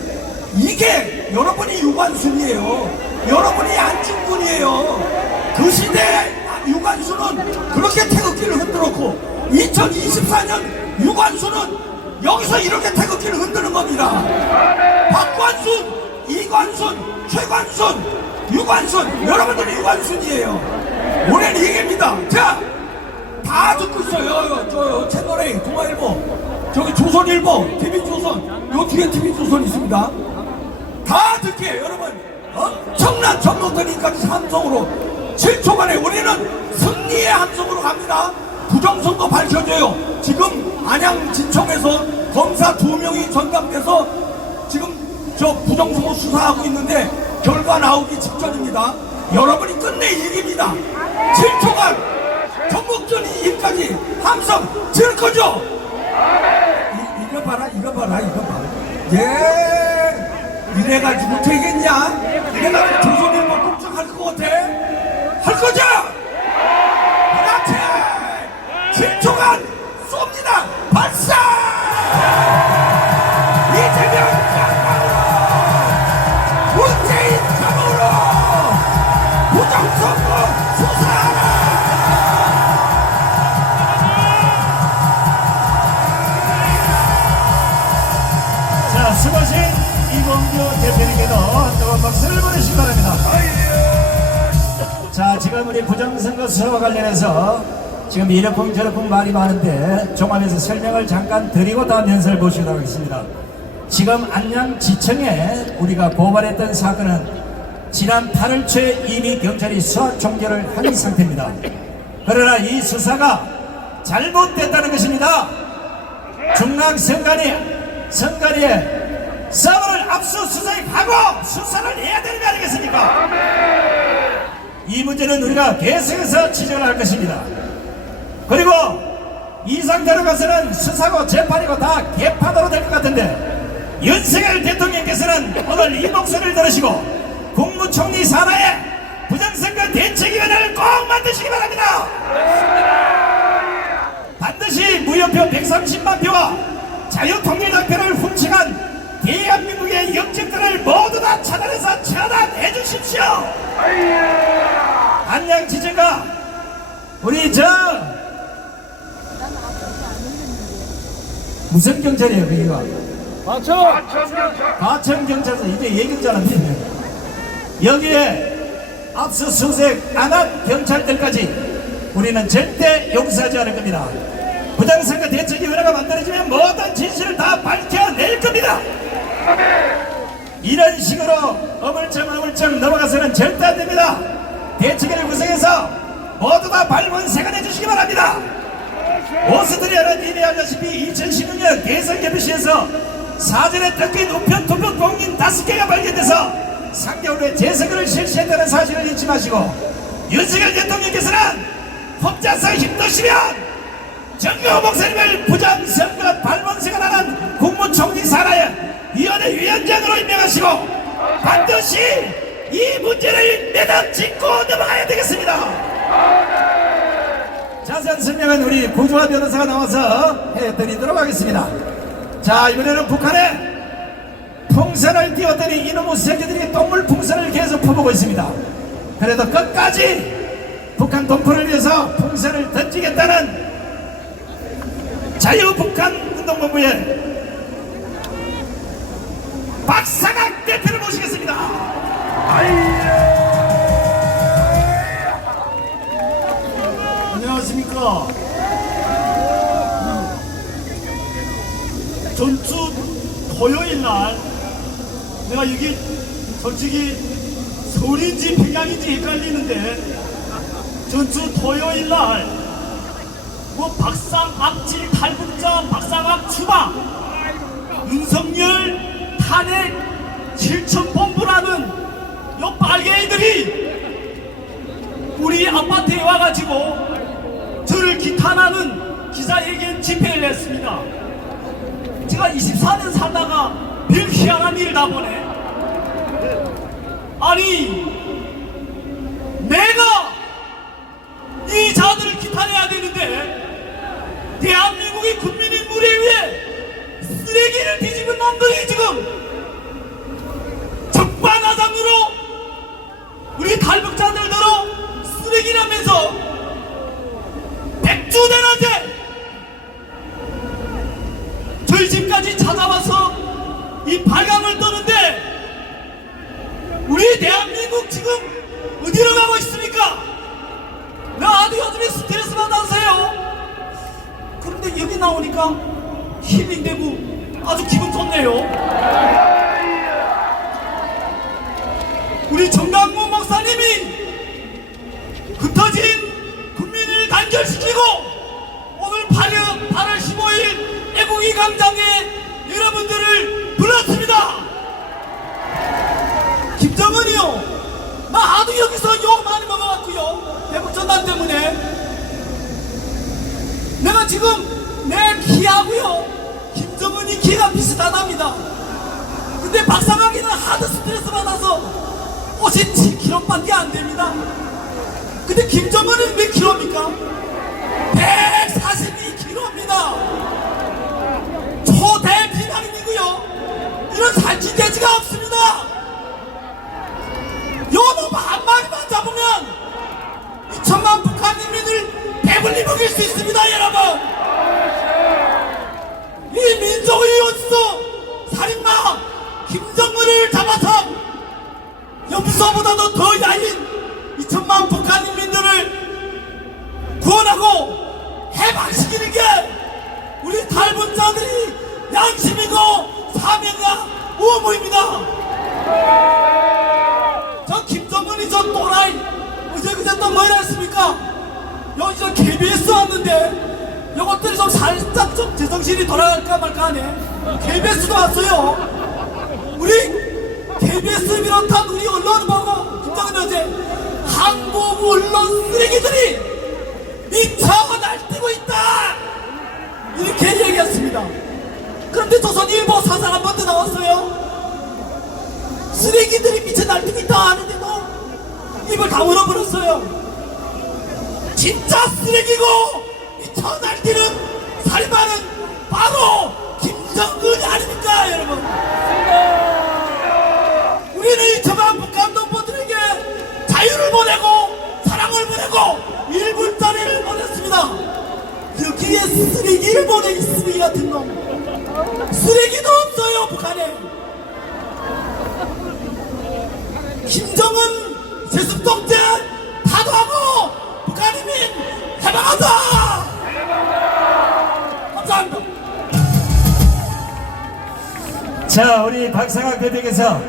이게 여러분이 유관순이에요. 여러분이 안중근이에요. 그 시대에 유관순은 그렇게 태극기를 흔들었고 2024년 유관순은 여기서 이렇게 태극기를 흔드는 겁니다. 박관순, 이관순, 최관순, 유관순, 여러분들이 유관순이에요. 올해는 이깁니다. 자, 다 듣고 있어요. 저 채널A, 동아일보, 저기 조선일보, TV조선, 요 뒤에 TV조선 있습니다. 다 듣게 여러분 엄청난 전문가님까지 함성으로 7초간에 우리는 승리의 함성으로 갑니다. 부정선거 밝혀져요. 지금 안양진청에서 검사 2명이 전담돼서 지금 저 부정선거 수사하고 있는데 결과 나오기 직전입니다. 여러분이 끝내 이깁니다. 7초간 전국전 이기까지 함성 질 거죠? 이거 봐라. 이래가지고 되겠냐? 이래가지고 조선일보 꼼짝할 것 같아? 할 거죠? 그렇지! 7초간 쏩니다! 발사! 이재명 장관으로! 문재인 장으로! 부정선거 수사하라! 자, 수고하신 이봉규 대표님께도 뜨거운 박수를 보내시기 바랍니다. 자, 지금 우리 부정선거 수사와 관련해서 지금 이러쿵 저러쿵 말이 많은데 종합해서 설명을 잠깐 드리고 다음 연설을 보시도록 하겠습니다. 지금 안양지청에 우리가 고발했던 사건은 지난 8월 초에 이미 경찰이 수사 종결을 한 상태입니다. 그러나 이 수사가 잘못됐다는 것입니다. 중앙선관위에 서버를 압수수색하고 수사를 해야 되는 거 아니겠습니까? 이 문제는 우리가 계속해서 지적을 할 것입니다. 그리고 이 상태로 가서는 수사고 재판이고 다 개판으로 될 것 같은데 윤석열 대통령께서는 오늘 이 목소리를 들으시고 국무총리 산하에 부정선거 대책위원회를 꼭 만드시기 바랍니다. 반드시 무효표 130만 표와 자유통일당표를 훔쳐간 대한민국의 역적들을 모두 다 차단해서 처단해 주십시오. 안양지청과 우리 무슨 경찰이에요 여기가? 과천경찰서 이제 예경자인데 여기에 압수수색 안 한 경찰들까지 우리는 절대 용서하지 않을 겁니다. 부정선거 대책위원회가 만들어지면 모든 진실을 다 밝혀낼 겁니다. 이런 식으로 어물쩡 넘어가서는 절대 안 됩니다. 대책위를 구성해서 모두 다 발본색을 해주시기 바랍니다. 오스트리아는 이미 알다시피 2016년 대선 개표시에서 사전에 뜯긴 우편 투표 공인 5개가 발견돼서 3개월 후에 재선거를 실시했다는 사실을 잊지 마시고 윤석열 대통령께서는 혼자서 힘드시면 정경호 목사님을 부정선거 발본색을 하는 국무총리 산하의 위원회 위원장으로 임명하시고 반드시 이 문제를 매듭 짓고 넘어가야 되겠습니다. 자세한 설명은 우리 구조화 변호사가 나와서 해드리도록 하겠습니다. 자, 이번에는 북한에 풍선을 띄웠더니 이놈의 새끼들이 똥물 풍선을 계속 퍼보고 있습니다. 그래도 끝까지 북한 동포를 위해서 풍선을 던지겠다는 자유북한 운동본부의 박상학 대표를 모시겠습니다. 안녕하십니까. 전주 토요일 날 내가 여기 솔직히 서울인지 평양인지 헷갈리는데 전주 토요일 날 뭐 박상 악질 탈북자 박상학 추방 윤석열 탄핵 실천본부라는 요 빨갱이들이 우리 아파트에 와가지고 저를 기탄하는 기자회견 집회를 했습니다. 제가 24년 살다가 별 희한한 일을 다 보네. 아니 내가 이 자들을 기탄해야 되는데 대한민국의 국민의 무대 위에 쓰레기를 뒤집은 놈들이 지금 적반하장으로 우리 탈북자들더러 쓰레기라면서 백주대낮에 저희 집까지 찾아와서 이 발광을 떠는데 우리 대한민국 지금 어디로 가고 있습니까? 나 아주 요즘에 스트레스 받아서요. 그런데 여기 나오니까 힐링되고 아주 기분 좋네요. 우리 정강모 목사님이 흩어진 국민을 단결시키고 오늘 8월 15일 애국이 광장에 여러분들을 불렀습니다. 김정은이요, 나 아주 여기서 욕 많이 먹어갖고요, 대북전단 때문에. 내가 지금 내 키하고요 김정은이 키가 비슷하답니다. 근데 박상학이는 하도 스트레스 받아서 57kg밖에 안 됩니다. 근데 김정은은 몇 킬로입니까? 142kg입니다. 초대비만이고요, 이런 살찐 돼지가 없습니다. 요놈 한 마리만 잡으면 2천만 북한 인민을 배불리 먹일 수 있습니다, 여러분. 이 민족의 원수 살인마 김정은을 잡아서 염소보다도 더 야인 2천만 북한 인민들을 구원하고 해방시키는 게 우리 탈북자들이 양심이고 사명과 의무입니다. 저 김정은이 저 또라이 그제 또 뭐라 했습니까? 여기 저 KBS 왔는데 요것들이 좀 살짝 좀 제정신이 돌아갈까 말까 하네. KBS도 왔어요. 우리 KBS 비롯한 우리 언론 보고 김정은 어제 한국 언론 쓰레기들이 미쳐 날뛰고 있다 이렇게 얘기했습니다. 그런데 조선일보 사설 한 번도 나왔어요. 쓰레기들이 미쳐 날뛰고 있다 하는데도 입을 다물어버렸어요. 진짜 쓰레기고 미쳐 날뛰는 살인마는 바로 김정은이 아닙니까, 여러분? 우리는 2천만 북한 동포들에게 자유를 보내고 사랑을 보내고 일불짜리를 보냈습니다. 여기에 쓰레기를 보내, 이 쓰레기 같은 놈. 쓰레기도 없어요, 북한에. 김정은 세습독재 타도하고 북한인민 해방하자! 감사합니다. 자, 우리 박상학 대표께서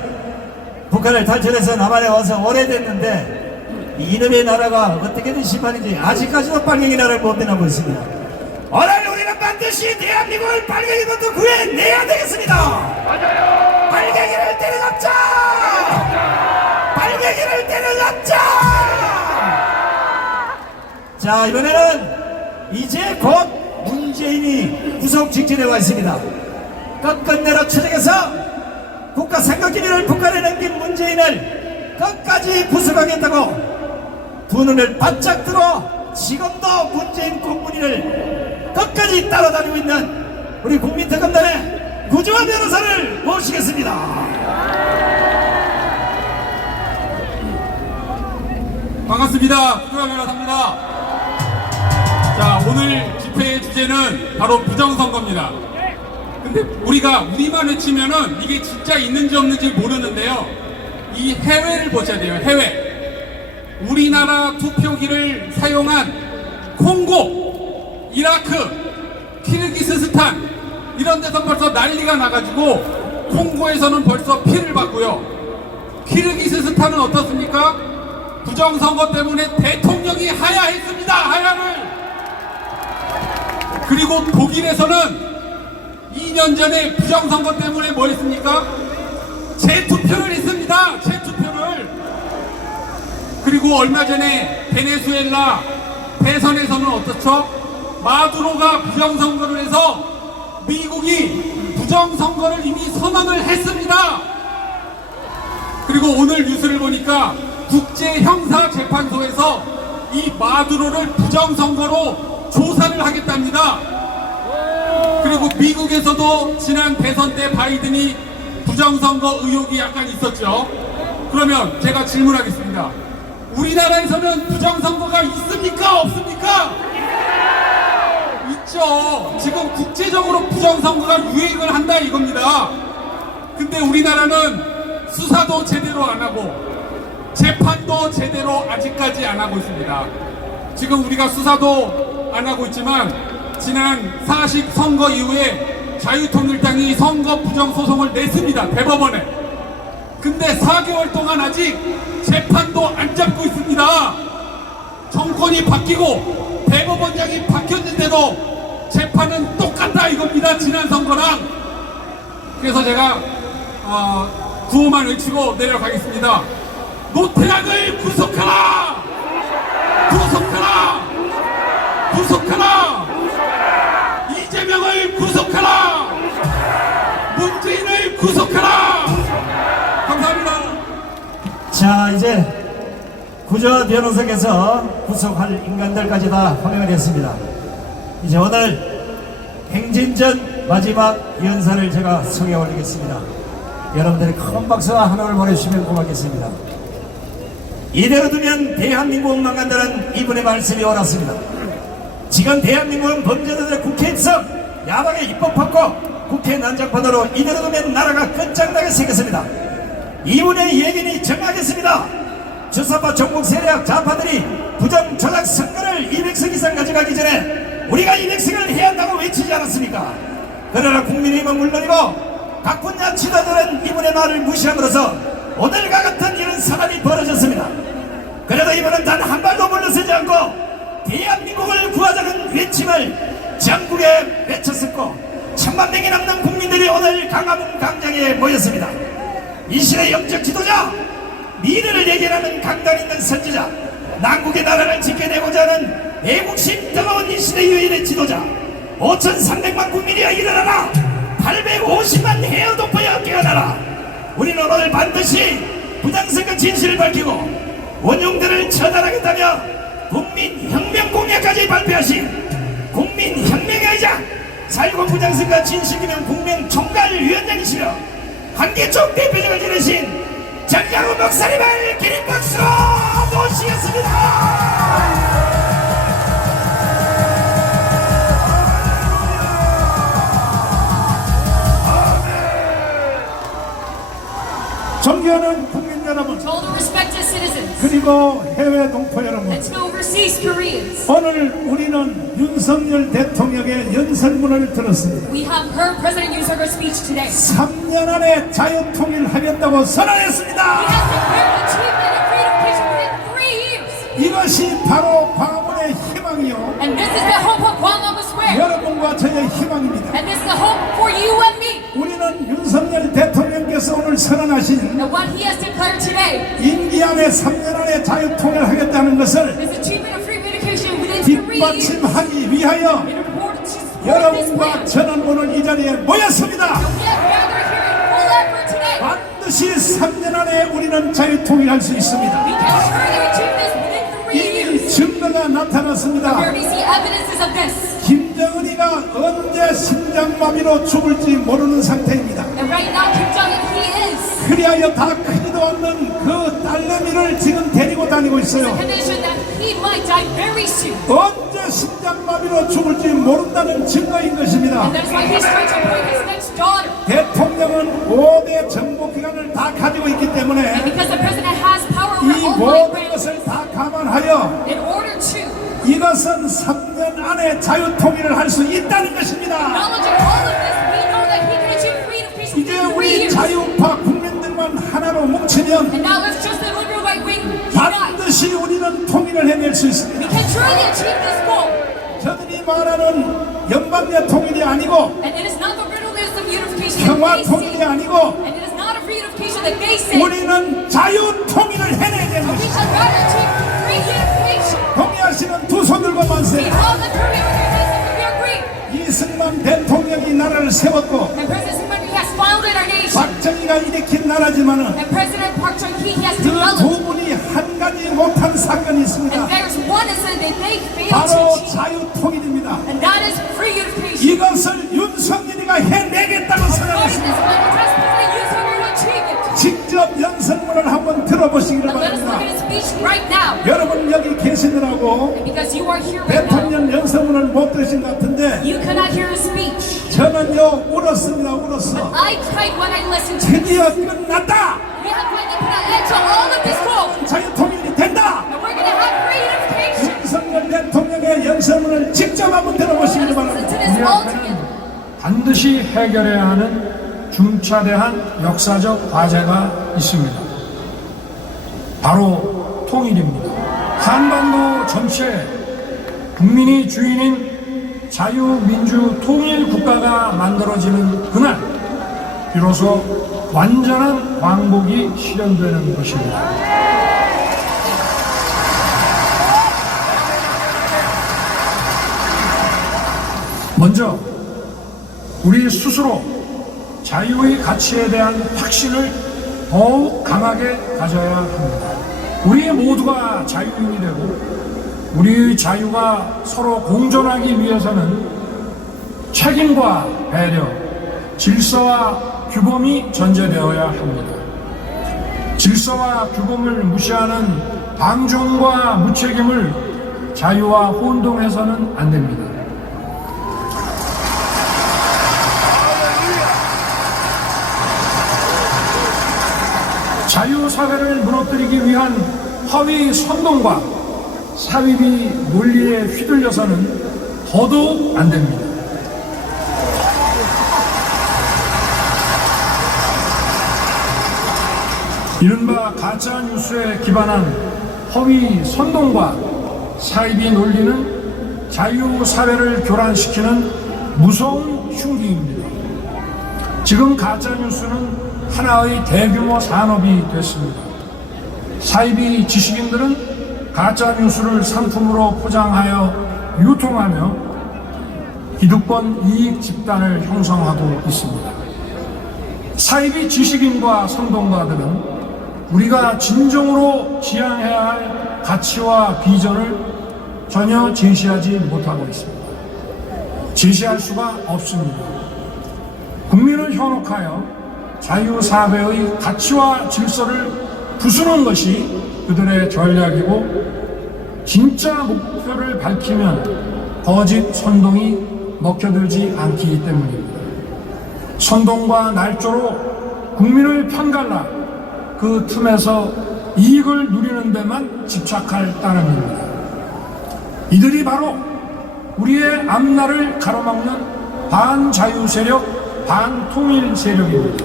북한을 탈출해서 남한에 와서 오래됐는데 이놈의 나라가 어떻게든 심판인지 아직까지도 빨갱이 나라를 못 떠나고 있습니다. 오늘 우리는 반드시 대한민국을 빨갱이부터 구해내야 되겠습니다. 맞아요. 빨갱이를 때려잡자. 빨갱이를 때려잡자. 자, 이번에는 이제 곧 문재인이 구속 직전에 와 있습니다. 끝끝내로 추적해서 국가 삼각기밀을 북한에 남긴 문재인을 끝까지 구속하겠다고 두 눈을 바짝 들어 지금도 문재인 꽁무니를 끝까지 따라다니고 있는 우리 국민특검단의 구주환 변호사를 모시겠습니다. 반갑습니다. 구주환 변호사입니다. 자, 오늘 집회의 주제는 바로 부정선거입니다. 근데 우리가 우리만 외치면은 이게 진짜 있는지 없는지 모르는데요. 이 해외를 보셔야 돼요. 해외. 우리나라 투표기를 사용한 콩고, 이라크, 키르기스스탄 이런 데서 벌써 난리가 나가지고 콩고에서는 벌써 피를 봤고요. 키르기스스탄은 어떻습니까? 부정선거 때문에 대통령이 하야했습니다. 하야를. 그리고 독일에서는 2년 전에 부정선거 때문에 뭐 했습니까? 재투표를 했습니다. 재투표를. 그리고 얼마 전에 베네수엘라 대선에서는 어떻죠? 마두로가 부정선거를 해서 미국이 부정선거를 이미 선언을 했습니다. 그리고 오늘 뉴스를 보니까 국제형사재판소에서 이 마두로를 부정선거로 조사를 하겠답니다. 그리고 미국에서도 지난 대선 때 바이든이 부정선거 의혹이 약간 있었죠. 그러면 제가 질문하겠습니다. 우리나라에서는 부정선거가 있습니까? 없습니까? 있죠. 지금 국제적으로 부정선거가 유행을 한다 이겁니다. 근데 우리나라는 수사도 제대로 안 하고 재판도 제대로 아직까지 안 하고 있습니다. 지금 우리가 수사도 안 하고 있지만 지난 40 선거 이후에 자유통일당이 선거 부정소송을 냈습니다. 대법원에. 근데 4개월 동안 아직 재판도 안 잡고 있습니다. 정권이 바뀌고 대법원장이 바뀌었는데도 재판은 똑같다 이겁니다. 지난 선거랑. 그래서 제가 구호만 외치고 내려가겠습니다. 노태악을 구속하라! 구속하라! 구속하라! 이재명을 구속하라! 문재인을 구속하라! 감사합니다. 자, 이제 구저 변호사께서 구속할 인간들까지 다 호명을 했습니다. 이제 오늘 행진전 마지막 연사를 제가 소개 올리겠습니다. 여러분들이 큰 박수와 환호를 보내주시면 고맙겠습니다. 이대로 두면 대한민국은 망간다는 이분의 말씀이 옳았습니다. 지금 대한민국은 범죄자들의 국회 입성, 야당에 입법하고 국회 난장판으로 이대로 두면 나라가 끝장나게 생겼습니다. 이분의 얘기는 정하겠습니다. 주사파 종북 세력 좌파들이 부정 조작 선거를 200석 이상 가져가기 전에 우리가 200석을 해야 한다고 외치지 않았습니까? 그러나 국민의힘은 물론이고 각 분야 지도자들은 이분의 말을 무시함으로써 오늘과 같은 이런 사안이 벌어졌습니다. 그래도 이분은 단 한 발도 물러서지 않고 대한민국을 구하자는 외침을 전국에 외쳤었고 1000만 명이 넘는 국민들이 오늘 강화문 광장에 모였습니다. 이 시대 영적 지도자, 미래를 예견하는 강단 있는 선지자, 난국의 나라를 지켜내고자 하는 애국심 뜨거운 이 시대 유일의 지도자, 5300만 국민이여 일어나라! 850만 헤어 돋보여 깨어나라! 우리는 오늘 반드시 부당선거 진실을 밝히고 원흉들을 처단하겠다며 국민혁명 공약까지 발표하신 국민혁명의 의장 4.19 부당선거 진실규명 국민총괄위원장이시며 한기총 대표직을 지내신 정강훈 목사님을 기립 박수로 모시겠습니다. 존경하는 국민 여러분, To all the respected citizens 그리고 해외 동포 여러분, and to overseas Koreans, 오늘 우리는 윤석열 대통령의 연설문을 들었습니다. we have heard President Yoon Suk-yeol's speech today. 3년 안에 자유통일하겠다고 선언했습니다. He has declared achievement of freedom vision within 3 years. 이것이 바로 광화문의 희망이요, And this is the hope of Gwanghwamun Square. 여러분과 저의 희망입니다. And this is the hope for you and me. 우리는 윤석열 대통령께서 오늘 선언하신 And what he has declared today 임기 안에 3년 안에 자유통일하겠다는 것을 is achievement of free communication within 3 years. 뒷받침하기 위하여 In order to support this 여러분과 plan, 저는 오늘 이 자리에 모였습니다. we have gathered here in full effort today. 반드시 3년 안에 우리는 자유통일할 수 있습니다. We can surely achieve this within 3 years. 이미 증거가 We 나타났습니다. already see evidences of this. 김정은이가 언제 심장마비로 죽을지 모르는 상태입니다. And right now, Kim Jong-un, he is 그리하여 다 크지도 않는 그 딸내미를 지금 데리고 다니고 the 있어요. condition that he might die very soon. 언제 심장마비로 죽을지 모른다는 증거인 것입니다. And that's why he's trying to appoint his next daughter. 대통령은 5대 정보기관을 다 가지고 있기 And 때문에 because the president has power over 이 all 모든 might, 것을 다 감안하여 in order to 이것은 3년 안에 자유통일을 할 수 있다는 것입니다. acknowledging all of this, we know that he can achieve freedom, peace, 이제 within 3 우리 years. 자유파 국민들만 하나로 뭉치면 And now let's just the liberal right wing unite. 반드시 우리는 통일을 해낼 수 있습니다. We can truly achieve this goal. 저들이 말하는 평방의 통일이 아니고 And it is not the riddleness of unification 평화 that they 통일이 see. 아니고 And it is not a reunification that they say. 우리는 자유 통일을 해내야 되는 We 것이다. shall rather achieve reunification. 동의하시는 두 손 들고 We 만세. all agree with your hands and we agree. 이승만 대통령이 나라를 세웠고 And President Syngman, he has founded our nation. 박정희가 일으킨 나라지만은 And President Park Chung-hee, he has 그 두 developed. 분이 한 가지 못한 사건이 있습니다. And there's one incident that they failed to 바로 achieve. 자유 통일입니다. And that is reunification. 이것을 윤석열이가 해내겠다고 Fighting 선언했습니다. this battle, President Yoon will achieve it. 직접 연설문을 한번 들어보시기를 Now let us look at 바랍니다. his speech right now. 여러분 여기 계시느라고 And because you are here right now, 대통령 연설문을 못 들으신 것 같은데 you cannot hear his speech. 저는요 울었습니다. 울었어. I cried when I listened to it. 드디어 끝났다. We have finally put an end to all of this talk. 자유 통일이 된다. And we're going to have reunification. 윤석열 대통령의 연설문을 직접 한번 들어보시기를 Listen 바랍니다. to this all together. 반드시 해결해야 하는 중차대한 역사적 과제가 있습니다. 바로 통일입니다. 한반도 전체 국민이 주인인 자유민주 통일 국가가 만들어지는 그날 비로소 완전한 광복이 실현되는 것입니다. 먼저 우리 스스로 자유의 가치에 대한 확신을 더욱 강하게 가져야 합니다. 우리 모두가 자유인이 되고 우리의 자유가 서로 공존하기 위해서는 책임과 배려, 질서와 규범이 전제되어야 합니다. 질서와 규범을 무시하는 방종과 무책임을 자유와 혼동해서는 안 됩니다. 자유사회를 무너뜨리기 위한 허위 선동과 사위비 논리에 휘둘려서는 더더욱 안 됩니다. 이른바 가짜뉴스에 기반한 허위 선동과 사이비 논리는 자유사회를 교란시키는 무서운 흉기입니다. 지금 가짜뉴스는 하나의 대규모 산업이 됐습니다. 사이비 지식인들은 가짜뉴스를 상품으로 포장하여 유통하며 기득권 이익 집단을 형성하고 있습니다. 사이비 지식인과 선동가들은 우리가 진정으로 지향해야 할 가치와 비전을 전혀 제시하지 못하고 있습니다. 제시할 수가 없습니다. 국민을 현혹하여 자유사회의 가치와 질서를 부수는 것이 그들의 전략이고 진짜 목표를 밝히면 거짓 선동이 먹혀들지 않기 때문입니다. 선동과 날조로 국민을 편갈라 그 틈에서 이익을 누리는 데만 집착할 따름입니다. 이들이 바로 우리의 앞날을 가로막는 반자유 세력, 반통일 세력입니다.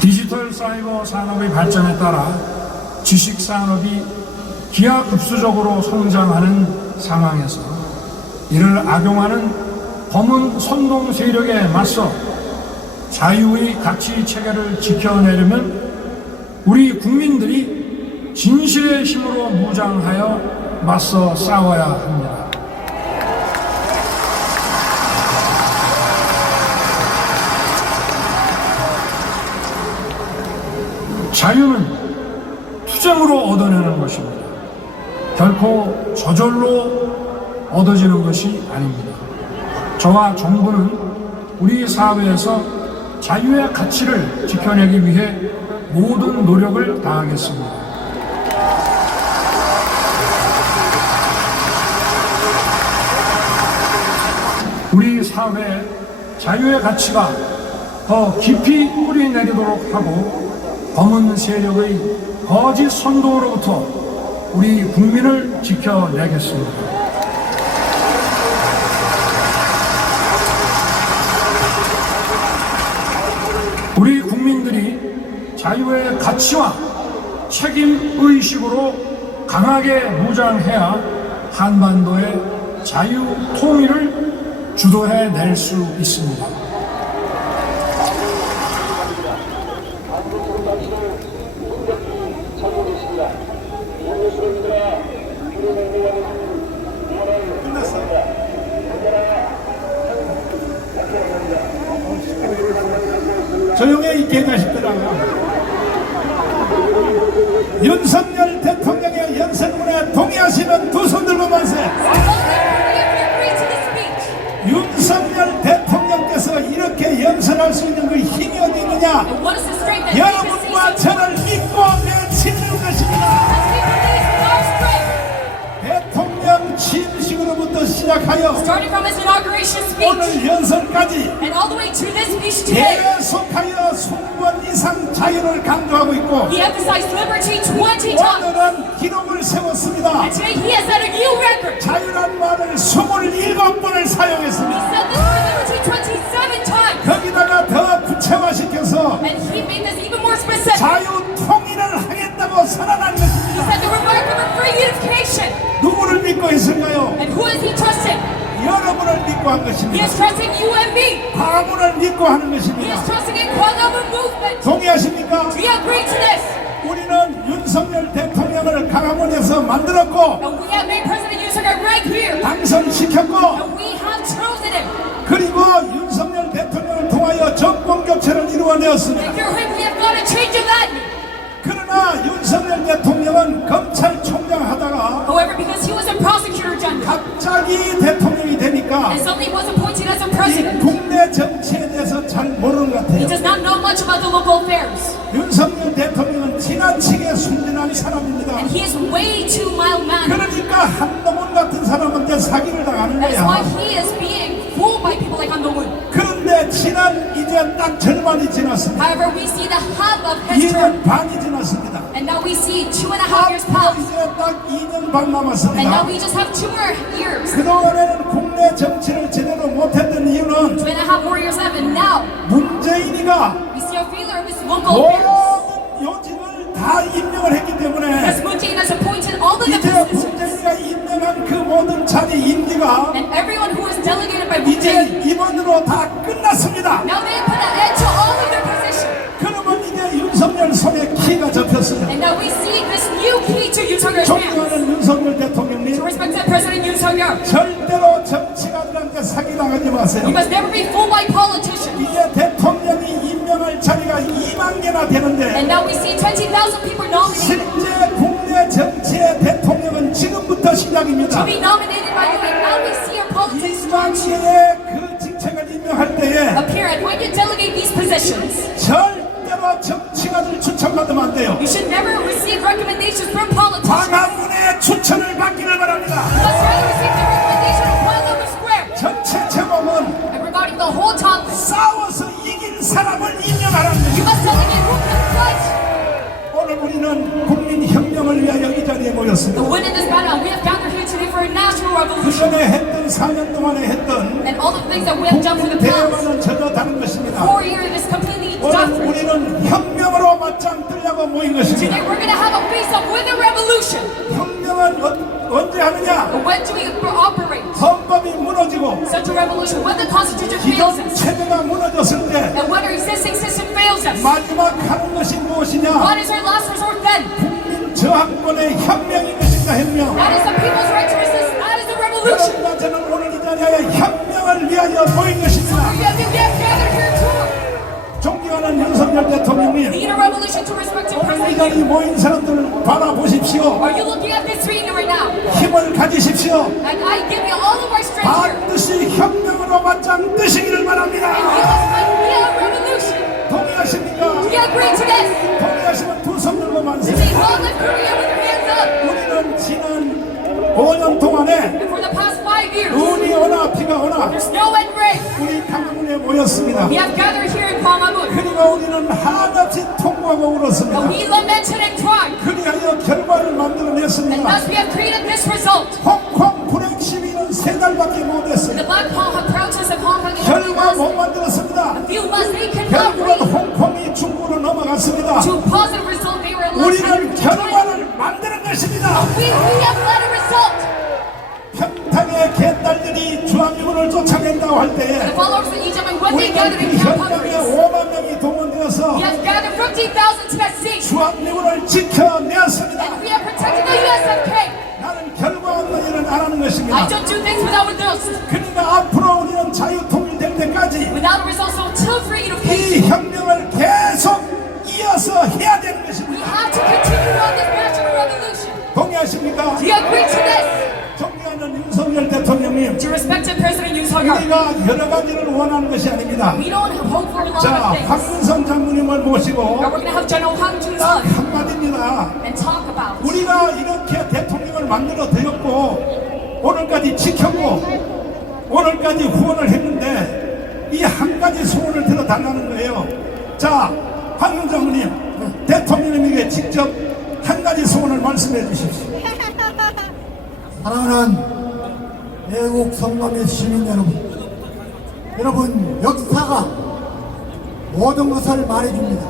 디지털 사이버 산업의 발전에 따라 지식 산업이 기하급수적으로 성장하는 상황에서 이를 악용하는 검은 선동 세력에 맞서 자유의 가치 체계를 지켜내려면 우리 국민들이 진실의 힘으로 무장하여 맞서 싸워야 합니다. 자유는 투쟁으로 얻어내는 것입니다. 결코 저절로 얻어지는 것이 아닙니다. 저와 정부는 우리 사회에서 자유의 가치를 지켜내기 위해 모든 노력을 다하겠습니다. 우리 사회에 자유의 가치가 더 깊이 뿌리 내리도록 하고 검은 세력의 거짓 선동으로부터 우리 국민을 지켜내겠습니다. 우리 국민들이 자유의 가치와 책임의식으로 강하게 무장해야 한반도의 자유 통일을 주도해낼 수 있습니다. 조용해 이 개자식들아. 윤석열 대통령의 연설문에 동의하시는 두 손 들고 만세. Agree to this speech. 윤석열 대통령께서 이렇게 연설할 수 있는 그 힘이 어디 있느냐? And what is the strength that he can say 여러분과 so 저를 믿고 내치는 것입니다. as we believe in our strength? 대통령 취임식으로부터 시작하여 Starting from his inauguration speech 오늘 연설까지 and all the way to this speech today, 계속하여 20번 이상 자유를 강조하고 있고 he emphasized liberty 20 times. 오늘은 기록을 세웠습니다. And today he has set a new record. 자유란 말을 27번을 He 사용했습니다. said this word liberty 27 times. 거기다가 더 구체화시켜서 And he made this even more specific. 자유 통일을 하겠다고 선언한 He 것입니다. said the remark of a free unification. 누구를 믿고 있을까요? And who is he trusting? 여러분을 믿고 한 He 것입니다. is trusting you and me. 광화문을 믿고 하는 He is 것입니다. trusting in Kwangabun movement. 동의하십니까? Do you agree to this? 우리는 윤석열 대통령을 광화문에서 만들었고 And we have made President Yoon Suk-yeol right here. 당선시켰고 And we have chosen him. 그리고 윤석열 대통령을 통하여 정권 교체를 이루어내었습니다. And through him we have got a change of that. 그러나 윤석열 대통령은 검찰총장 하다가 However, because he was a prosecutor general 갑자기 대통령이 되니까 and suddenly was appointed as a 이 president, 국내 정치에 대해서 잘 모르는 것 he 같아요. does not know much about the local affairs. 윤석열 대통령은 지나치게 순진한 사람입니다. And he is way too mild-mannered. 그러니까 한동훈 같은 사람한테 사기를 당하는 That is why 거야. he is being fooled by people like Han Dong-un. 그런데 지난 이제 딱 절반이 지났습니다. However, we see the half of his 2년 term, 반이 지났습니다. and now we see 2.5 years passed, 이제 딱 2년 반 and now 남았습니다. we just have 2 more years. 그동안에는 국내 정치를 제대로 못했던 이유는 2.5 more years left, and now 문재인이가 we see a failure of his local affairs. 모든 요직을 다 임명을 했기 때문에 Because Moon Jae-in has appointed all of the 이제 positions, 문재인이가 임명한 그 모든 자리 임기가 and everyone who was delegated by Moon 이제 Jae-in, 이번으로 다 끝났습니다. now they put an end to all of their positions. 그러면 이제 윤석열 손에 키가 잡혔어요. And now we see this new key to Yoon Suk-yeol's hands. 존경하는 윤석열 To 대통령님, respected President Yoon Suk-yeol, 절대로 정치가들한테 사기당하지 마세요. you must never be fooled by politicians. 이제 대통령이 임명할 자리가 2만 개나 되는데 And now we see 20,000 people nominated 실제 국내 정치의 대통령은 지금부터 to 시작입니다. be nominated by you, and now we see your politics 2만 start to 개의 그 직책을 임명할 때에 appear. And when you delegate these positions, 절대로 정치가들 추천받으면 안 돼요. you should never receive recommendations from politicians. 광화문의 추천을 받기를 바랍니다. You must rather receive the recommendation of Kwangabun Square. 전체 제목은 And regarding the whole topic, 싸워서 이긴 사람을 임명하라는 you 것입니다. must delegate who can fight. 오늘 우리는 국민혁명을 위하여 이 자리에 The 모였습니다. win in this battle, we have gathered here today for a national 그 revolution. 전에 했던 4년 동안에 했던 And all the things that we have done for the past 대화는 전혀 다른 것입니다. 4 years is completely 오늘 different. 우리는 혁명으로 맞짱 뜨려고 모인 Today 것입니다. we're going to have a face-off with a revolution. 혁명은 언제 하느냐? But when do we operate 헌법이 무너지고 such a revolution? When the Constitution fails 기존 us, 체제가 무너졌을 때 and when our existing system fails us, 마지막 하는 것이 무엇이냐? what is our last resort then? 국민 저항권의 혁명인 것입니다. 혁명. That is the people's right to resist. That is a revolution. 여러분과 저는 오늘 이 자리에 혁명을 위하여 모인 것입니다. We have gathered here to 존경하는 윤석열 대통령님, lead a revolution to respect and 오늘 이 present 자리 you. 모인 사람들을 바라보십시오. Are you looking at this meeting right now? 힘을 가지십시오. And I give you all of our strength here. 반드시 혁명으로 맞짱 뜨시기를 And you 바랍니다. must fight via revolution. 동의하십니까? Do you agree to this? 동의하시면 두 손 들고 만세. Today, all lift Korea with your hands up. 우리는 지난 5년 동안에 And for the past 5 years, 눈이 오나 비가 오나 there's no end rain. 우리 강문에 모였습니다. We have gathered here in Kwangabun. 그리고 우리는 한없이 통과하고 울었습니다. And we lamented and cried. 그리하여 결과를 And 만들어냈습니다. thus we have created this result. 홍콩 불행 시위는 3달밖에 못했어요. The Black protest of Hong Kong in 결과 only 못 만들었습니다. a few months, they could not 결국은 read. 홍콩이 중국으로 넘어가 가져갔습니다. to a positive result. They were allowed time 우리는 to time. 결과를 만드는 것입니다. We have led a result. 평탄의 개딸들이 주한미군을 쫓아낸다고 할 The 때에 followers of Egypt, and when they 우리는 gathered 그 in Camp 현장에 Hungary, 5만 명이 동원되어서 we have gathered 15,000 to that sea, 주한미군을 지켜내었습니다. and we have protected the USMK. 나는 결과 없는 일은 안 하는 I 것입니다. don't do things without results. 그러니까 앞으로 우리는 자유통일될 때까지 Without results, so until free 이 unification, 혁명을 계속 이어서 해야 되는 we 것입니다. have to continue on this national revolution. 동의하십니까? Do you agree to this? 존경하는 윤석열 대통령님, To respected President Yoon Suk-yeol, 우리가 여러 가지를 원하는 것이 아닙니다. we don't hope for a lot 자, of things. 박문성 장군님을 모시고 But we're going to have General Hwang 딱 Jun-sun 한마디입니다. and talk about 우리가 이렇게 대통령을 만들어 드렸고 오늘까지 지켰고 오늘까지 후원을 했는데 이 한 가지 소원을 들어달라는 거예요. 자, 박문성 장군님, 대통령님에게 직접 한 가지 소원을 말씀해 주십시오. 사랑하는 애국 성남의 시민 여러분, 역사가 모든 것을 말해줍니다.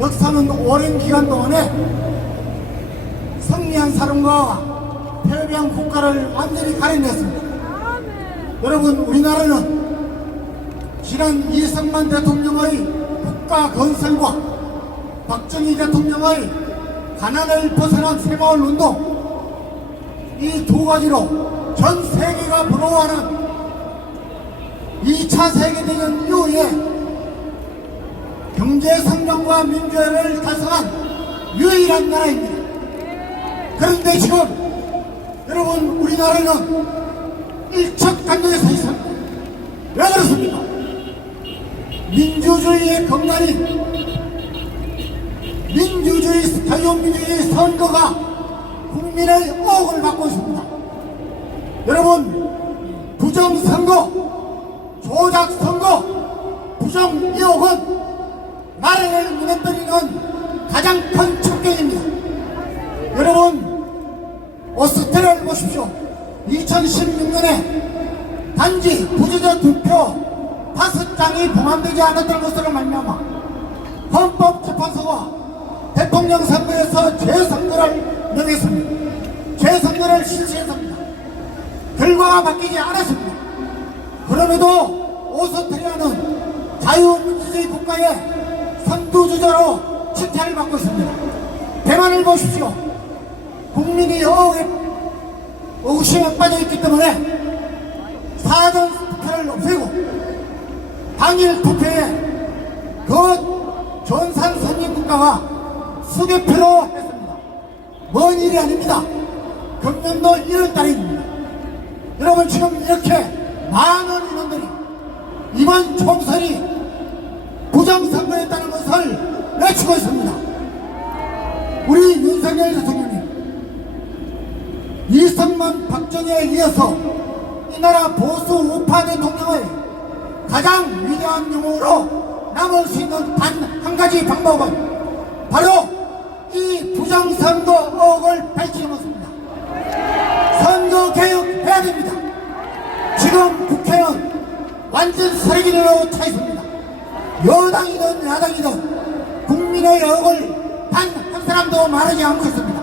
역사는 오랜 기간 동안에 승리한 사람과 패배한 국가를 완전히 가려냈습니다. 여러분, 우리나라는 지난 이승만 대통령의 국가 건설과 박정희 대통령의 가난을 벗어난 새마을 운동, 이 두 가지로 전 세계가 부러워하는 2차 세계대전 이후에 경제성장과 민주화를 달성한 유일한 나라입니다. 그런데 지금 여러분, 우리나라는 일척감정에 서 있습니다. 왜 그렇습니까? 민주주의의 건강이 자유민주주의 선거가 국민의 의혹을 받고 있습니다. 여러분, 부정선거, 조작선거, 부정의혹은 나라를 무너뜨리는 가장 큰 척결입니다. 여러분, 오스트리아를 보십시오. 2016년에 단지 부재자 투표 5장이 봉함되지 않았던 것으로 말미암아 헌법재판소가 대통령 선거에서 재선거를 명했습니다. 재선거를 실시했습니다. 결과가 바뀌지 않았습니다. 그럼에도 오스트리아는 자유민주주의 국가의 선두주자로 칭찬을 받고 있습니다. 대만을 보십시오. 국민이 의구심에 빠져있기 때문에 사전 투표를 없애고 당일 투표에 그 전산 선진 국가가 수개표로 했습니다. 먼 일이 아닙니다. 금년도 1월달입니다. 여러분, 지금 이렇게 많은 인원들이 이번 총선이 부정선거였다는 것을 외치고 있습니다. 우리 윤석열 대통령님, 이승만, 박정희에 이어서 이 나라 보수 우파 대통령의 가장 위대한 영웅으로 남을 수 있는 단 한 가지 방법은 바로 이 부정선거 의혹을 밝히는 것입니다. 선거 개혁해야 됩니다. 지금 국회는 완전 쓰레기로 차 있습니다. 여당이든 야당이든 국민의 의혹을 단 한 사람도 말하지 않고 있습니다.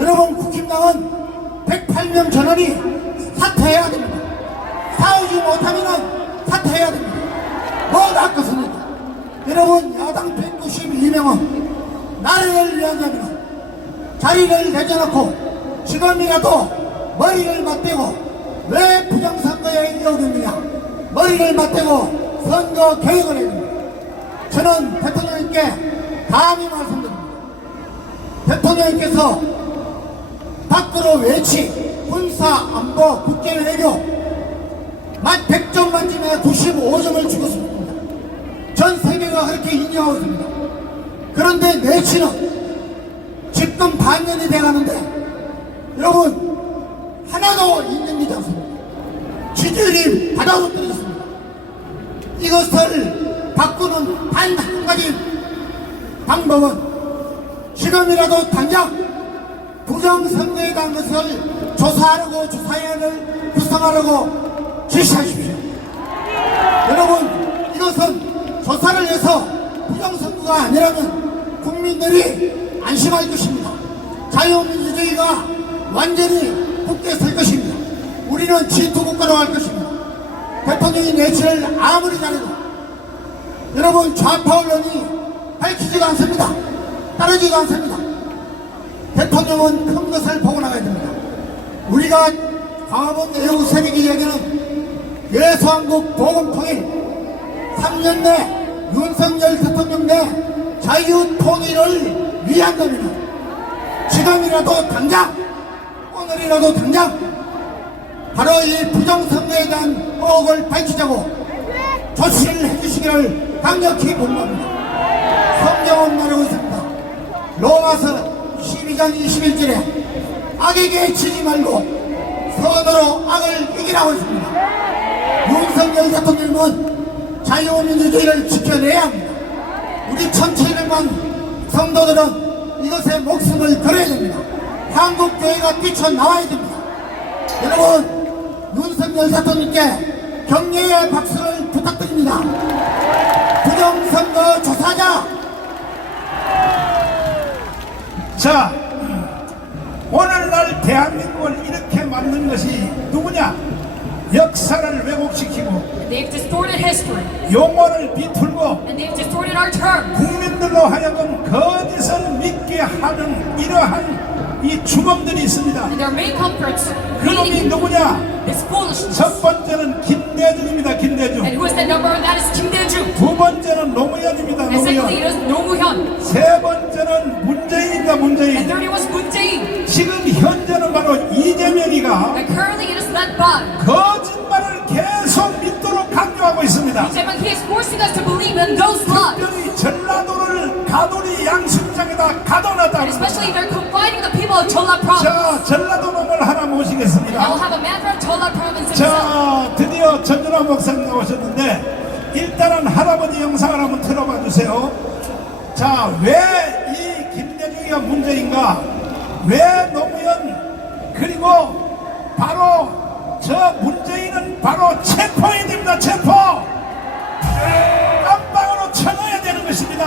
여러분, 국힘당은 108명 전원이 사퇴해야 됩니다. 싸우지 못하면 사퇴해야 됩니다. 뭐 낫겠습니까? 여러분, 야당 192명은 나라를 위하자면 자리를 내줘놓고 지금이라도 머리를 맞대고 왜 부정선거에 이어졌느냐, 머리를 맞대고 선거 개혁을 해야 됩니다. 저는 대통령님께 감히 말씀드립니다. 대통령님께서 밖으로 외치 군사, 안보, 국제 외교 만 100점 만점에 95점을 주고 있습니다. 전 세계가 그렇게 인정하고 있습니다. 그런데 내치는 지금 반년이 돼가는데 여러분, 하나도 인정되지 않습니다. 지지율이 바닥으로 떨어졌습니다. 이것을 바꾸는 단 한 가지 방법은 지금이라도 당장 부정선거에 대한 것을 조사하려고 조사위원회를 구성하려고 지시하십시오. 여러분, 이것은 조사를 해서 부정선거가 아니라면 국민들이 안심할 것입니다. 자유민주주의가 완전히 굳게 설 것입니다. 우리는 G2국가로 할 것입니다. 대통령이 내치를 아무리 잘해도 여러분 좌파 언론이 밝히지도 않습니다. 따르지도 않습니다. 대통령은 큰 것을 보고 나가야 됩니다. 우리가 광화문 내부 세력이 이야기는 예수한국 보건통일 3년 내 윤석열 대통령 내 자유통일을 위한다면 지금이라도 당장 오늘이라도 당장 바로 이 부정선거에 대한 의혹을 밝히자고 조치를 해주시기를 강력히 권고합니다. 성경은 말하고 있습니다. 로마서 12장 21절에 악에게 지지 말고 선으로 악을 이기라고 했습니다. 윤석열 대통령은 자유민주주의를 지켜내야 합니다. 우리 1700만 성도들은 이것에 목숨을 걸어야 됩니다. 한국교회가 뛰쳐나와야 됩니다. 여러분, 윤석열 대통령께 격려의 박수를 부탁드립니다. 부정선거 조사자. 자, 오늘날 대한민국을 이렇게 만든 것이 누구냐? 역사를 왜곡시키고 They've distorted history, 용어를 비틀고 and they've distorted our terms. 국민들로 하여금 거짓을 믿게 하는 이러한 이 주범들이 있습니다. And their main culprits 그놈이 leading 누구냐? this foolishness. 첫 번째는 김대중입니다. And 김대중. who is that number? That is Kim Dae-jung. 두 번째는 노무현입니다. And secondly, 노무현. it is Roh Moo-hyun. 세 번째는 문재인입니다. And 문재인. thirdly was Moon Jae-in. 지금 현재는 바로 이재명이가 And currently it is led by 거짓말을 계속 믿도록 강요하고 있습니다. Lee Jae-myung. He is forcing us to believe in those lies. 특별히 전라도를 가돌이 양심장에다 가둬놨다. And especially they're confiding the people of Jeolla province. 자, 전라도 놈을 하나 And I will 모시겠습니다. have a man from Jeolla province himself. 자, 드디어 전준환 목사님 나오셨는데 일단은 할아버지 영상을 한번 틀어봐 주세요. 자, 왜 이 김대중이가 문제인가? 왜 노무현 그리고 바로 저 문재인은 바로 체포해야 됩니다. 체포. 깜빵으로 쳐넣어야 되는 것입니다.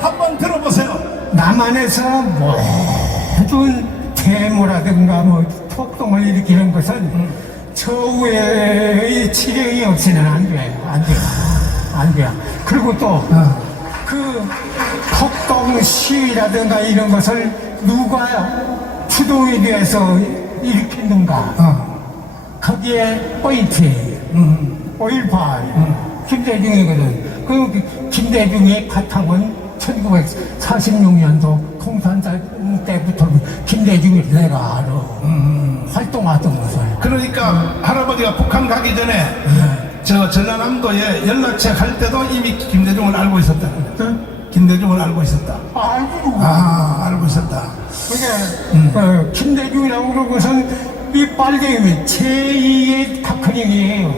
한번 들어보세요. 남한에서 모든 데모라든가 뭐 폭동을 일으키는 것은 처우의 치료이 없이는 안 돼요. 안 돼요. 안 돼요. 그리고 또 그 폭동 시위라든가 이런 것을 누가 주도에 대해서 일으켰는가? 거기에 포인트예요. 5.18 김대중이거든. 그 김대중의 바탕은 1946년도 공산당 때부터 김대중이 내가 알아. 활동하던 것을. 그러니까 할아버지가 북한 가기 전에 저 전라남도에 연락책 할 때도 이미 김대중을 알고 있었다. 김대중을 알고 있었다. 알고. 알고 있었다. 그게 김대중이라고 그런 것은 이 빨갱이 제2의 박근영이에요.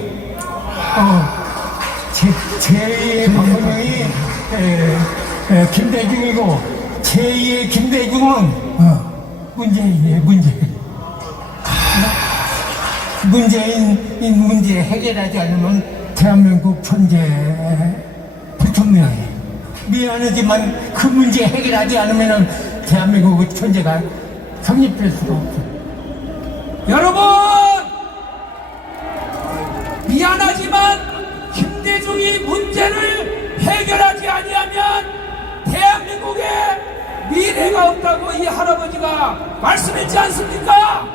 제2의 박근영이 김대중이고 제2의 김대중은 문재인이에요. 문재인 문제 해결하지 않으면 대한민국 존재 불투명해. 미안하지만 그 문제 해결하지 않으면 대한민국의 존재가 성립될 수가 없어. 여러분, 미안하지만 김대중이 문제를 해결하지 아니하면 대한민국에 미래가 없다고 이 할아버지가 말씀했지 않습니까?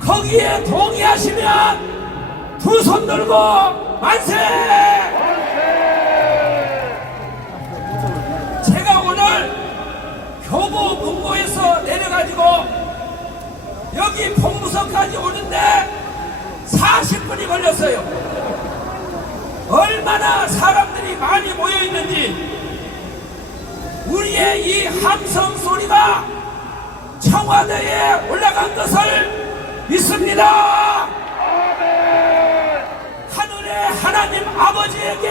거기에 동의하시면 두 손 들고 만세! 제가 오늘 교보 문고에서 내려가지고 여기 봉무서까지 오는데 40분이 걸렸어요. 얼마나 사람들이 많이 모여있는지 우리의 이 함성 소리가 청와대에 올라간 것을 믿습니다. 하늘의 하나님 아버지에게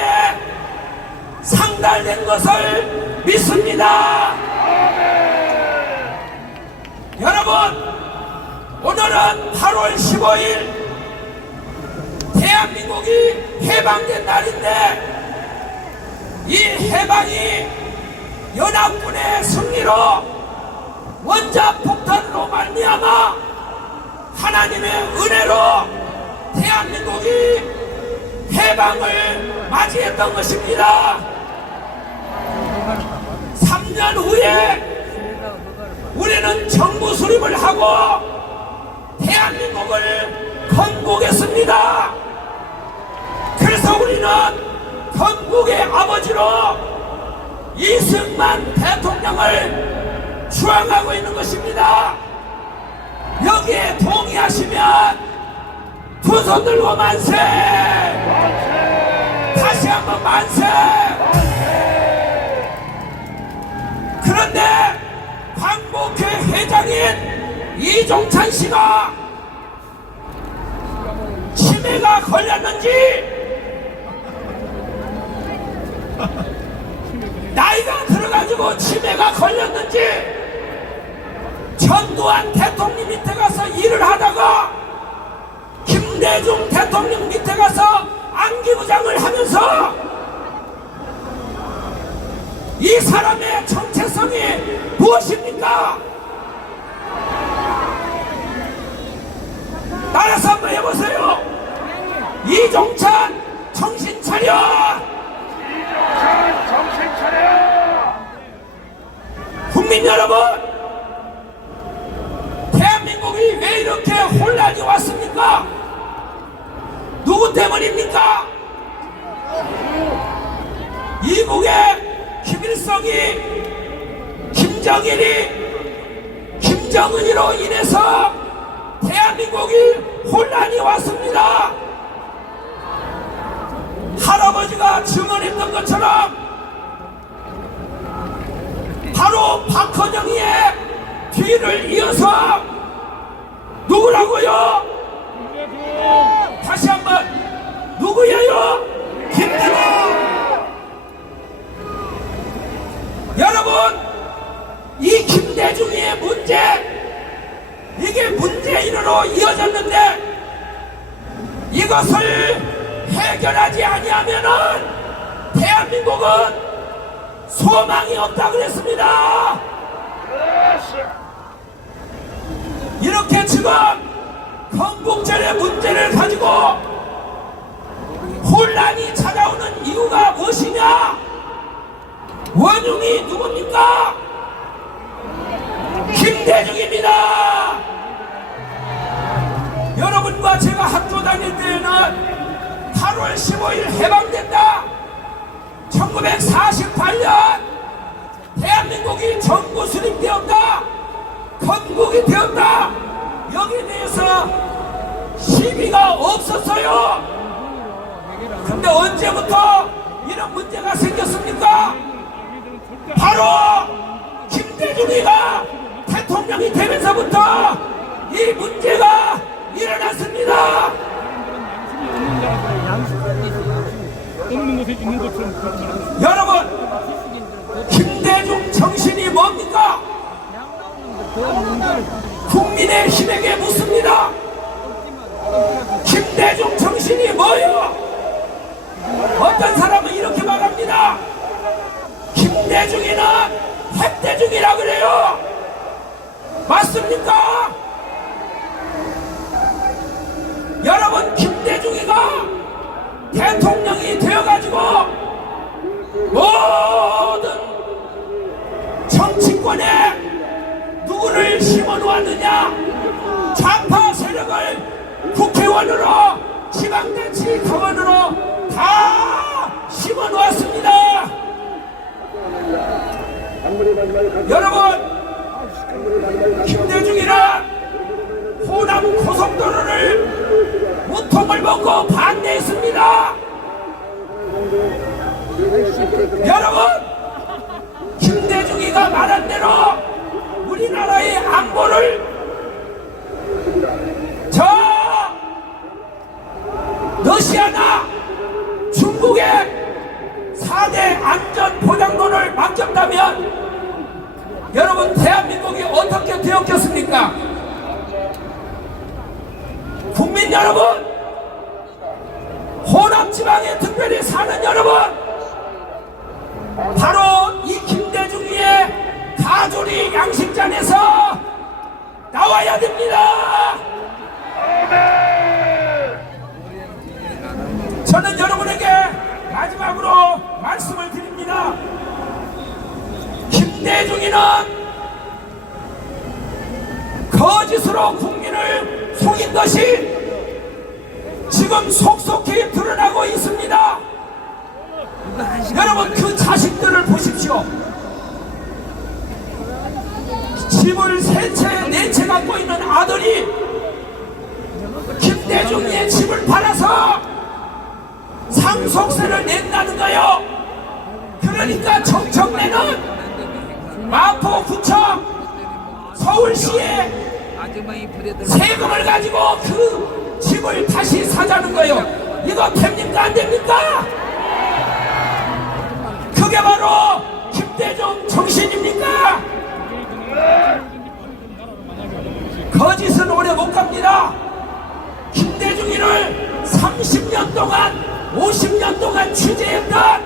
상달된 것을 믿습니다. 여러분, 오늘은 8월 15일 대한민국이 해방된 날인데 이 해방이 연합군의 승리로 원자 폭탄으로 말미암아 하나님의 은혜로 대한민국이 해방을 맞이했던 것입니다. 3년 후에 우리는 정부 수립을 하고 대한민국을 건국했습니다. 그래서 우리는 건국의 아버지로 이승만 대통령을 추앙하고 있는 것입니다. 여기에 동의하시면 두 손 들고 만세! 다시 한번 만세! 그런데 광복회 회장인 이종찬 씨가 치매가 걸렸는지 나이가 들어가지고 치매가 걸렸는지 전두환 대통령 밑에 가서 일을 하다가 김대중 대통령 밑에 가서 안기부장을 하면서 이 사람의 정체성이 무엇입니까? 따라서 한번 해보세요. 이종찬 정신 차려! 정신 차려! 국민 여러분, 대한민국이 왜 이렇게 혼란이 왔습니까? 누구 때문입니까? 이북의 김일성이, 김정일이, 김정은이로 인해서 대한민국이 혼란이 왔습니다. 할아버지가 증언했던 것처럼 바로 박헌영이의 뒤를 이어서 누구라고요? 다시 한번 누구예요? 김대중! 여러분, 이 김대중의 문제, 이게 문재인으로 이어졌는데 이것을 해결하지 아니하면은 대한민국은 소망이 없다 그랬습니다. 이렇게 지금 건국절의 문제를 가지고 혼란이 찾아오는 이유가 무엇이냐? 원흉이 누굽니까? 김대중입니다. 여러분과 제가 학교 다닐 때에는 8월 15일 해방된다. 1948년 대한민국이 정부 수립되었다. 건국이 되었다. 여기에 대해서 시비가 없었어요. 근데 언제부터 이런 문제가 생겼습니까? 바로 김대중이가 대통령이 되면서부터 이 문제가 일어났습니다. 여러분, 김대중 정신이 뭡니까? 국민의힘에게 묻습니다. 김대중 정신이 뭐예요? 어떤 사람은 이렇게 말합니다. 김대중이는 핵대중이라 그래요. 맞습니까? 여러분, 김대중이가 대통령이 되어가지고 모든 정치권에 누구를 심어놓았느냐? 좌파 세력을 국회의원으로, 지방자치 당원으로 다 심어놓았습니다. 여러분, 김대중이는 호남 고속도로를 무통을 먹고 반대했습니다. 여러분, 김대중이가 말한 대로 우리나라의 안보를 저 러시아나 중국의 4대 안전보장론을 맡겼다면 여러분, 대한민국이 어떻게 되었겠습니까? 국민 여러분, 호남지방에 특별히 사는 여러분, 바로 이 김대중의 가조리 양식장에서 나와야 됩니다. 저는 여러분에게 마지막으로 말씀을 드립니다. 김대중이는 거짓으로 국민을 속인 것이 지금 속속히 드러나고 있습니다. 여러분 그 자식들을 보십시오. 집을 세 채, 네 채 갖고 있는 아들이 김대중의 집을 팔아서 상속세를 낸다는 거요. 그러니까 정청래는 마포구청 서울시에 세금을 가지고 그 집을 다시 사자는 거예요. 이거 됩니까 안 됩니까? 그게 바로 김대중 정신입니까? 거짓은 오래 못 갑니다. 김대중이를 30년 동안 50년 동안 취재했던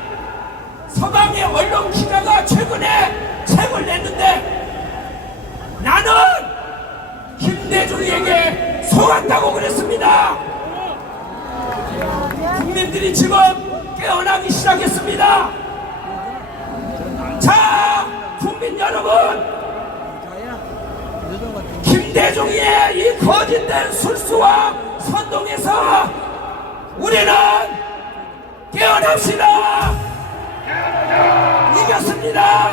서방의 언론 기자가 최근에 책을 냈는데 나는 김대중에게 속았다고 그랬습니다. 국민들이 지금 깨어나기 시작했습니다. 자, 국민 여러분, 김대중의 이 거짓된 술수와 선동에서 우리는 깨어납시다. 이겼습니다.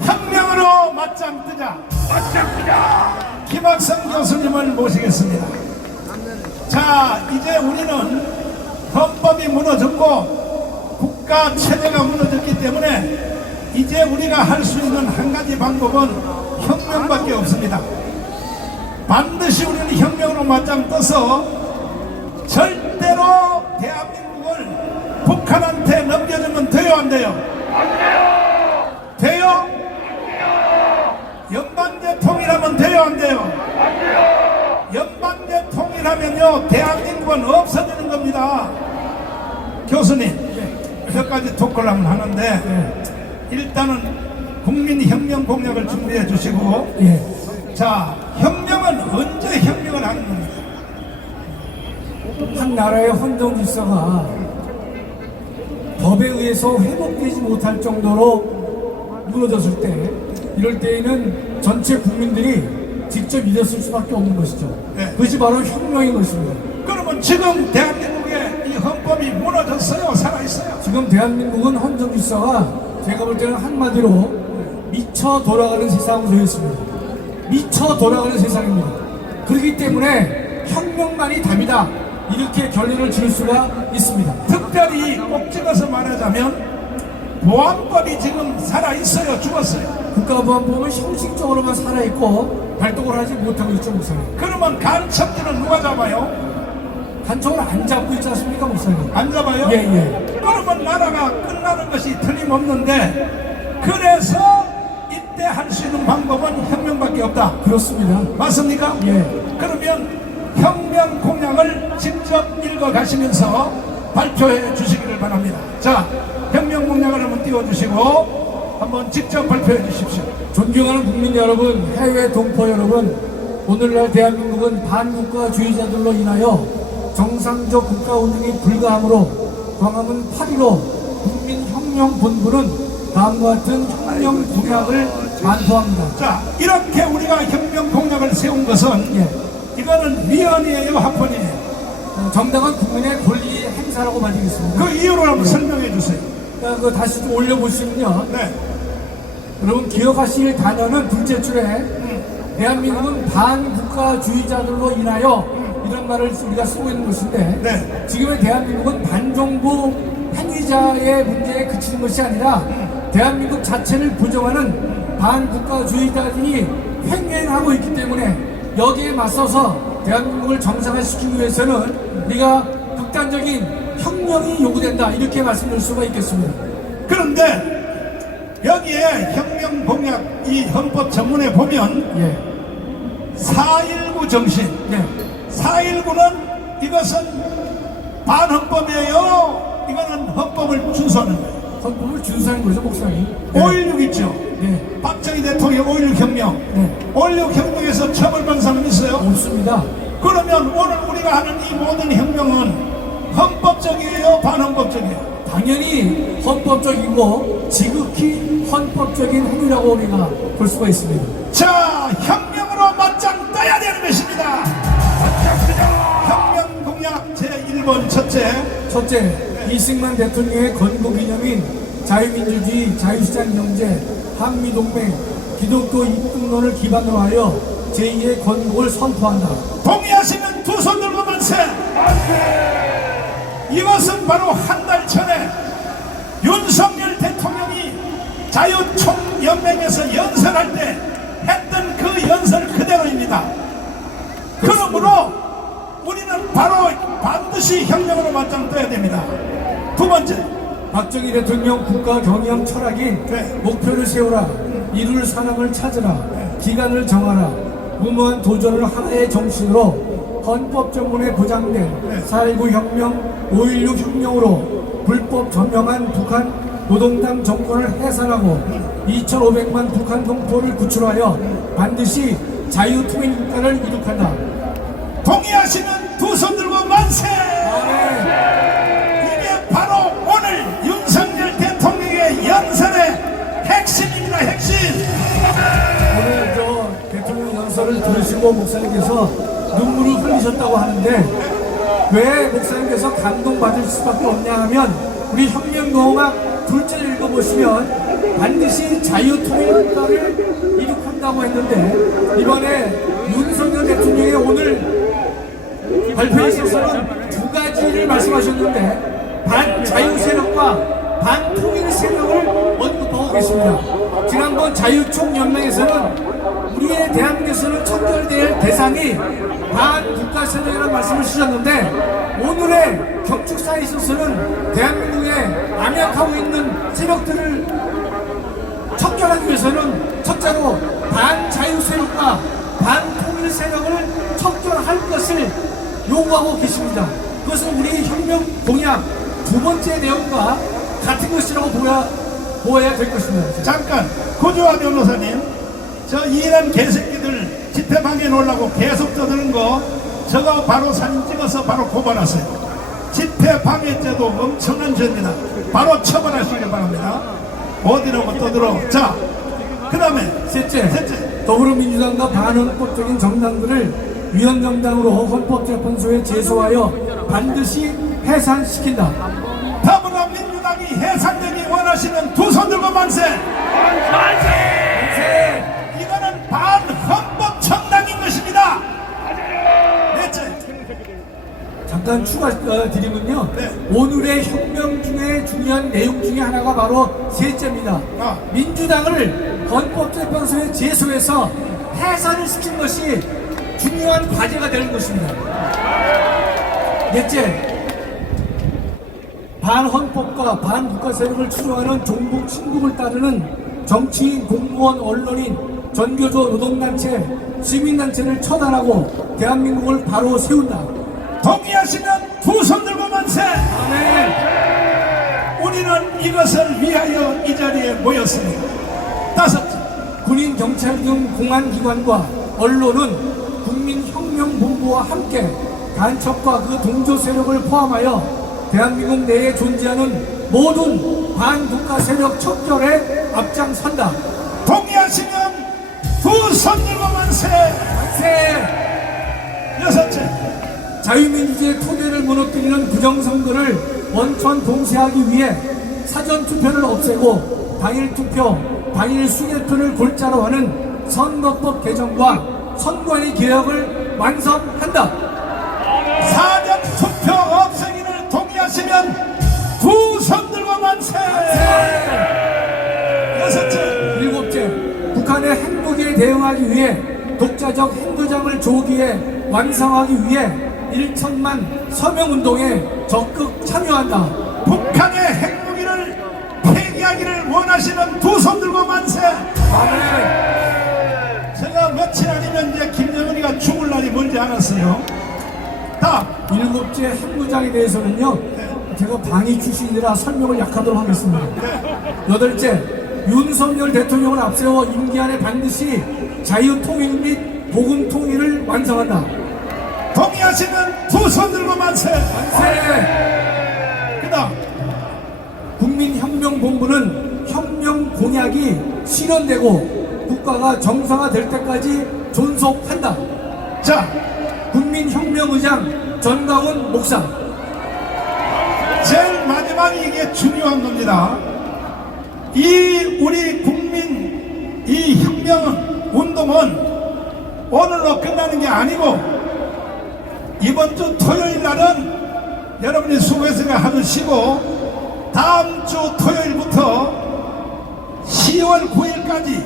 혁명으로 맞짱 뜨자. 김학성 교수님을 모시겠습니다. 자, 이제 우리는 헌법이 무너졌고 국가 체제가 무너졌기 때문에 이제 우리가 할 수 있는 한 가지 방법은 혁명밖에 없습니다. 반드시 우리는 혁명으로 맞짱 떠서 절대로 대한민국을 북한한테 넘겨주면 돼요, 안 돼요? 돼요? 연방제 통일하면 돼요, 안 돼요? 연방제 통일하면요 대한민국은 없어지는 겁니다. 교수님 몇 가지 토크를 하면 하는데 일단은 국민혁명 공약을 준비해 주시고 자, 혁명은 언제 혁명을 하는 겁니까? 한 나라의 헌정 질서가 법에 의해서 회복되지 못할 정도로 무너졌을 때, 이럴 때에는 전체 국민들이 직접 일었을 수밖에 없는 것이죠. 그것이 바로 혁명인 것입니다. 그러면 지금 대한민국의 이 헌법이 무너졌어요? 살아있어요? 지금 대한민국은 헌정 질서가 제가 볼 때는 한마디로 미쳐 돌아가는 세상으로 되어 있습니다. 미쳐 돌아가는 세상입니다. 그렇기 때문에 혁명만이 답이다, 이렇게 결론을 지을 수가 있습니다. 특별히 꼭 찍어서 말하자면 보안법이 지금 살아있어요? 죽었어요? 국가보안법은 형식적으로만 살아있고 발동을 하지 못하고 있죠, 목사님. 그러면 간첩들은 누가 잡아요? 간첩을 안 잡고 있지 않습니까, 목사님? 안 잡아요? 예. 그러면 나라가 끝나는 것이 틀림없는데, 그래서 이때 할 수 있는 방법은 혁명밖에 없다. 그렇습니다. 맞습니까? 예. 그러면 혁명 공약을 직접 읽어 가시면서 발표해 주시기를 바랍니다. 자, 혁명 공약을 한번 띄워주시고 한번 직접 발표해 주십시오. 존경하는 국민 여러분, 해외 동포 여러분, 오늘날 대한민국은 반국가주의자들로 인하여 정상적 국가 운영이 불가하므로 광화문 8.15 국민혁명본부는 다음과 같은 혁명 공약을 반포합니다. 자, 이렇게 우리가 혁명 공약을 세운 것은 이거는 위헌이에요, 합헌이에요? 정당한 국민의 권리 행사라고 말하겠습니다. 그 이유를 한번 설명해 주세요. 그 다시 좀 올려보시면요. 네. 여러분 기억하실 단어는 둘째 줄에 대한민국은 반국가주의자들로 인하여 이런 말을 우리가 쓰고 있는 것인데 지금의 대한민국은 반정부 행위자의 문제에 그치는 것이 아니라 대한민국 자체를 부정하는 반국가주의자들이 횡행하고 있기 때문에 여기에 맞서서 대한민국을 정상화시키기 위해서는 우리가 극단적인 혁명이 요구된다, 이렇게 말씀드릴 수가 있겠습니다. 그런데 여기에 혁명 공약 이 헌법 전문에 보면 4.19 정신, 4.19는 이것은 반헌법이에요, 이거는 헌법을 준수하는 거예요. 헌법을 준수하는 거죠, 목사님. 5.16 있죠? 네. 박정희 대통령 5.16 혁명. 네. 5.16 혁명에서 처벌받은 사람 있어요? 없습니다. 그러면 오늘 우리가 하는 이 모든 혁명은 헌법적이에요? 반헌법적이에요? 당연히 헌법적이고 지극히 헌법적인 행위라고 우리가 볼 수가 있습니다. 자, 혁명으로 맞짱 떠야 되는 것입니다. 혁명 공약 제1번 첫째, 이승만 대통령의 건국기념인 자유민주주의, 자유시장 경제, 한미동맹, 기독교 입국론을 기반으로 하여 제2의 건국을 선포한다. 동의하시면 두 손 들고 만세! 이것은 바로 한 달 전에 윤석열 대통령이 자유총연맹에서 연설할 때 했던 그 연설 그대로입니다. 그러므로 우리는 바로 반드시 혁명으로 맞짱 떠야 됩니다. 두 번째, 박정희 대통령 국가 경영 철학인 목표를 세우라, 이룰 사람을 찾으라, 기간을 정하라, 무모한 도전을 하나의 정신으로 헌법정문에 보장된 4.19 혁명, 5.16 혁명으로 불법 점령한 북한 노동당 정권을 해산하고 2,500만 북한 동포를 구출하여 반드시 자유통일국가를 이룩한다. 동의하시면 두 손 들고 만세! 이게 바로 오늘 윤석열 대통령의 연설의 핵심입니다. 핵심! 오늘 대통령 연설을 들으시고 목사님께서 눈물을 흘리셨다고 하는데 왜 목사님께서 감동받을 수밖에 없냐 하면 우리 혁명공학 둘째를 읽어보시면 반드시 자유통일국가를 이룩한다고 했는데 이번에 윤석열 대통령의 오늘 발표에 있어서는 두 가지를 말씀하셨는데 반자유 세력과 반통일 세력을 언급하고 계십니다. 지난번 자유총연맹에서는 우리의 대한민국에서는 척결될 대상이 반국가 세력이라는 말씀을 주셨는데 오늘의 격축사에 있어서는 대한민국에 암약하고 있는 세력들을 척결하기 위해서는 첫째로 반자유 세력과 반통일 세력을 척결할 것을 요구하고 계십니다. 그것은 우리 혁명 공약 두 번째 내용과 같은 것이라고 보아야 될 것입니다. 잠깐, 고조화 변호사님, 저 이란 개새끼들 집회방에 놓으려고 계속 떠드는 거 저거 바로 사진 찍어서 바로 고발하세요. 집회방해죄도 엄청난 죄입니다. 바로 처벌하시길 바랍니다. 어디라고 떠들어. 자, 그 다음에 셋째, 더불어민주당과 반헌법적인 정당들을 위헌정당으로 헌법재판소에 제소하여 반드시 해산시킨다. 더불어민주당이 해산되기 원하시는 두 손 들고 만세! 이거는 반헌법 정당인 것입니다. 넷째, 잠깐 추가 드리면요. 오늘의 혁명 중에 중요한 내용 중에 하나가 바로 셋째입니다. 민주당을 헌법재판소에 제소해서 해산을 시킨 것이 중요한 과제가 되는 것입니다. 넷째, 반헌법과 반국가 세력을 추종하는 종북 친국을 따르는 정치인, 공무원, 언론인, 전교조, 노동단체, 시민단체를 처단하고 대한민국을 바로 세운다. 동의하시면 두 손 들고 만세! 아멘. 우리는 이것을 위하여 이 자리에 모였습니다. 다섯째, 군인, 경찰 등 공안기관과 언론은 국민혁명본부와 함께 간첩과 그 동조 세력을 포함하여 대한민국 내에 존재하는 모든 반국가 세력 척결에 앞장선다. 동의하시면 두 손 들고 만세! 여섯째, 자유민주주의의 토대를 무너뜨리는 부정선거를 원천 봉쇄하기 위해 사전투표를 없애고 당일투표, 당일수개표를 골자로 하는 선거법 개정과 선관위 개혁을 완성한다. 사전투표 없애기를 동의하시면 두 손 들고 만세! 여섯째, 일곱째, 북한의 핵무기에 대응하기 위해 독자적 핵무장을 조기에 완성하기 위해 1천만 서명운동에 적극 참여한다. 북한의 핵무기를 폐기하기를 원하시는 두 손 들고 만세! 제가 며칠 아니면 이제 김정은이가 죽을 날이 멀지 않았어요. 다음, 일곱째 핵무장에 대해서는요, 제가 방위 출신이라 설명을 약하도록 하겠습니다. 여덟째, 윤석열 대통령을 앞세워 임기 안에 반드시 자유통일 및 복음통일을 완성한다. 동의하시면 두 손 들고 만세. 만세! 그다음 국민혁명본부는 혁명 공약이 실현되고 국가가 정상화될 때까지 존속한다. 자, 국민혁명의장 전광훈 목사. 제일 마지막에 이게 중요한 겁니다. 이 우리 국민 이 혁명은 운동은 오늘로 끝나는 게 아니고 이번 주 토요일 날은 여러분이 수고해서 하루 쉬고 다음 주 토요일부터 10월 9일까지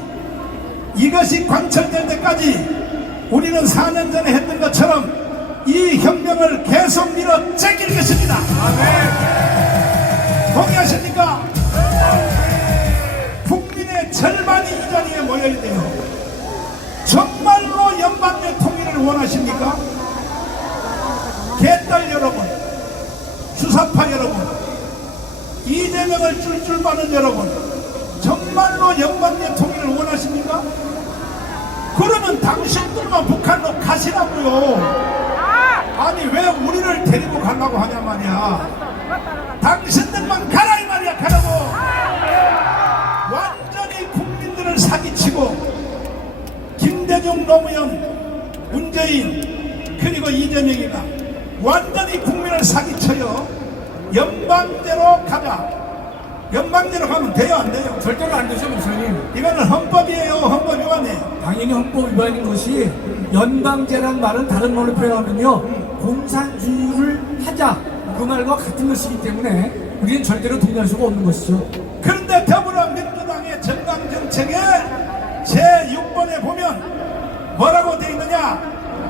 이것이 관철될 때까지 우리는 4년 전에 했던 것처럼 이 혁명을 계속 밀어제길 것입니다. 동의하십니까? 국민의 절반이 이 자리에 모여야 돼요. 정말로 연방제 통일을 원하십니까? 개딸 여러분, 주사파 여러분, 이재명을 쫄쫄 빠는 여러분, 정말로 연방제 통일을 원하십니까? 그러면 당신들만 북한으로 가시라고요. 아니 왜 우리를 데리고 가려고 하냐 말이야. 당신들만 가라 이 말이야. 가라고. 완전히 국민들을 사기치고 김대중, 노무현, 문재인 그리고 이재명이가 완전히 국민을 사기쳐요. 연방제로 가자. 연방제로 가면 돼요 안 돼요? 절대로 안 되죠, 목사님. 이거는 헌법이에요. 헌법 위반이에요. 당연히 헌법 위반인 것이 연방제란 말은 다른 말로 표현하면요 공산주의를 하자 그 말과 같은 것이기 때문에 우리는 절대로 동의할 수가 없는 것이죠. 그런데 더불어민주당의 정강정책에 제6번에 보면 뭐라고 되어 있느냐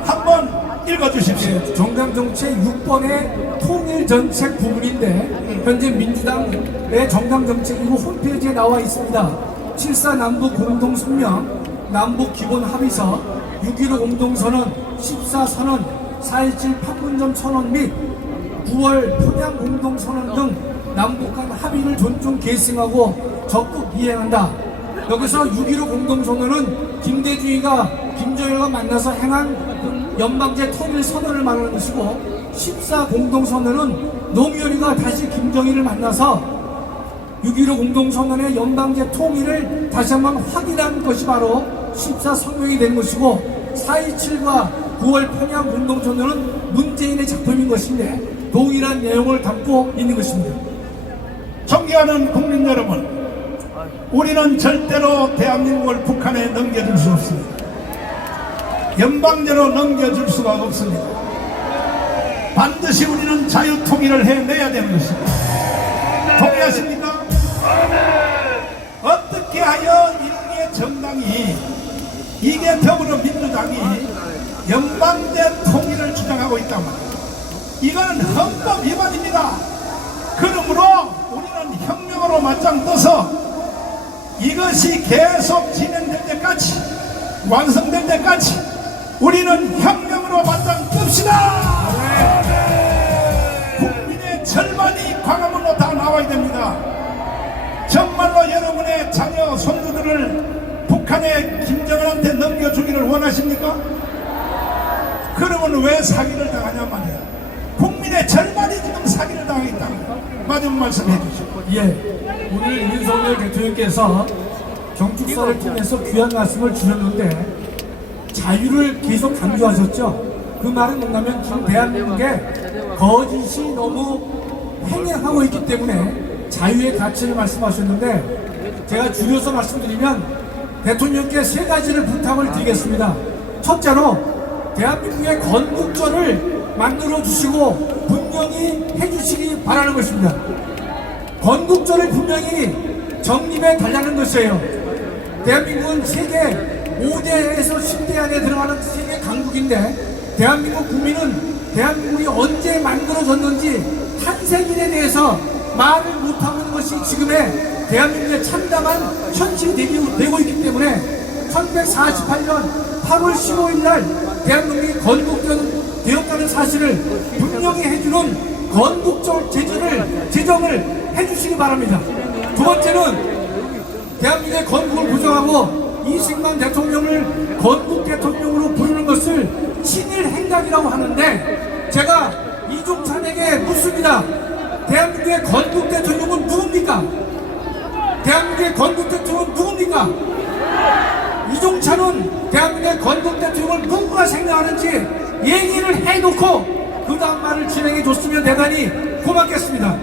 한번 읽어주십시오. 정강정책 6번의 통일정책 부분인데 현재 민주당의 정강정책이고 홈페이지에 나와 있습니다. 7.4 남북 공동성명, 남북 기본합의서, 6.15 공동선언, 14선언, 4.17 판문점 선언 및 9월 평양 공동선언 등 남북 간 합의를 존중 계승하고 적극 이행한다. 여기서 6.15 공동선언은 김대중이가 김정일과 만나서 행한 연방제 통일 선언을 말하는 것이고 14 공동선언은 노무현이가 다시 김정일을 만나서 6.15 공동선언의 연방제 통일을 다시 한번 확인한 것이 바로 14 성명이 된 것이고 4.27과 9월 평양 공동선언은 문재인의 작품인 것인데 동일한 내용을 담고 있는 것입니다. 존경하는 국민 여러분, 우리는 절대로 대한민국을 북한에 넘겨줄 수 없습니다. 연방제로 넘겨줄 수가 없습니다. 반드시 우리는 자유통일을 해내야 되는 것입니다. 동의하십니까? 어떻게 하여 일개 정당이 이게 더불어민주당이 연방제 통일을 주장하고 있단 말이에요. 이거는 헌법 위반입니다. 그러므로 우리는 혁명으로 맞짱 떠서 이것이 계속 진행될 때까지 완성될 때까지 우리는 혁명으로 맞짱 뜹시다. 국민의 절반이 광화문으로 다 나와야 됩니다. 정말로 여러분의 자녀 손주들을 북한의 김정은한테 넘겨주기를 원하십니까? 그러면 왜 사기를 당하냐 말이야. 국민의 절반이 지금 사기를 당하겠다. 마지막 말씀해 주시죠. 예, 오늘 윤석열 대통령께서 경축사를 통해서 귀한 말씀을 주셨는데 자유를 계속 강조하셨죠. 그 말은 뭐냐면 지금 대한민국에 거짓이 너무 횡행하고 있기 때문에 자유의 가치를 말씀하셨는데 제가 줄여서 말씀드리면 대통령께 세 가지를 부탁을 드리겠습니다. 첫째로 대한민국의 건국절을 만들어 주시고 분명히 해주시기 바라는 것입니다. 건국절을 분명히 정립해 달라는 것이에요. 대한민국은 세계 5대에서 10대 안에 들어가는 세계 강국인데 대한민국 국민은 대한민국이 언제 만들어졌는지 탄생일에 대해서 말을 못하고 있는 것이 지금의 대한민국의 참담한 현실이 되고 있기 때문에 1948년 8월 15일 날 대한민국이 건국되었다는 사실을 분명히 해주는 건국적 제정을 해주시기 바랍니다. 두 번째는 대한민국의 건국을 부정하고 이승만 대통령을 건국 대통령으로 부르는 것을 친일 행각이라고 하는데 제가 이종찬에게 묻습니다. 대한민국의 건국 대통령은 누굽니까? 대한민국의 건국 대통령은 누굽니까? 이종찬은 대한민국의 건국 대통령을 누구가 생각하는지 얘기를 해놓고 그 다음 말을 진행해 줬으면 대단히 고맙겠습니다.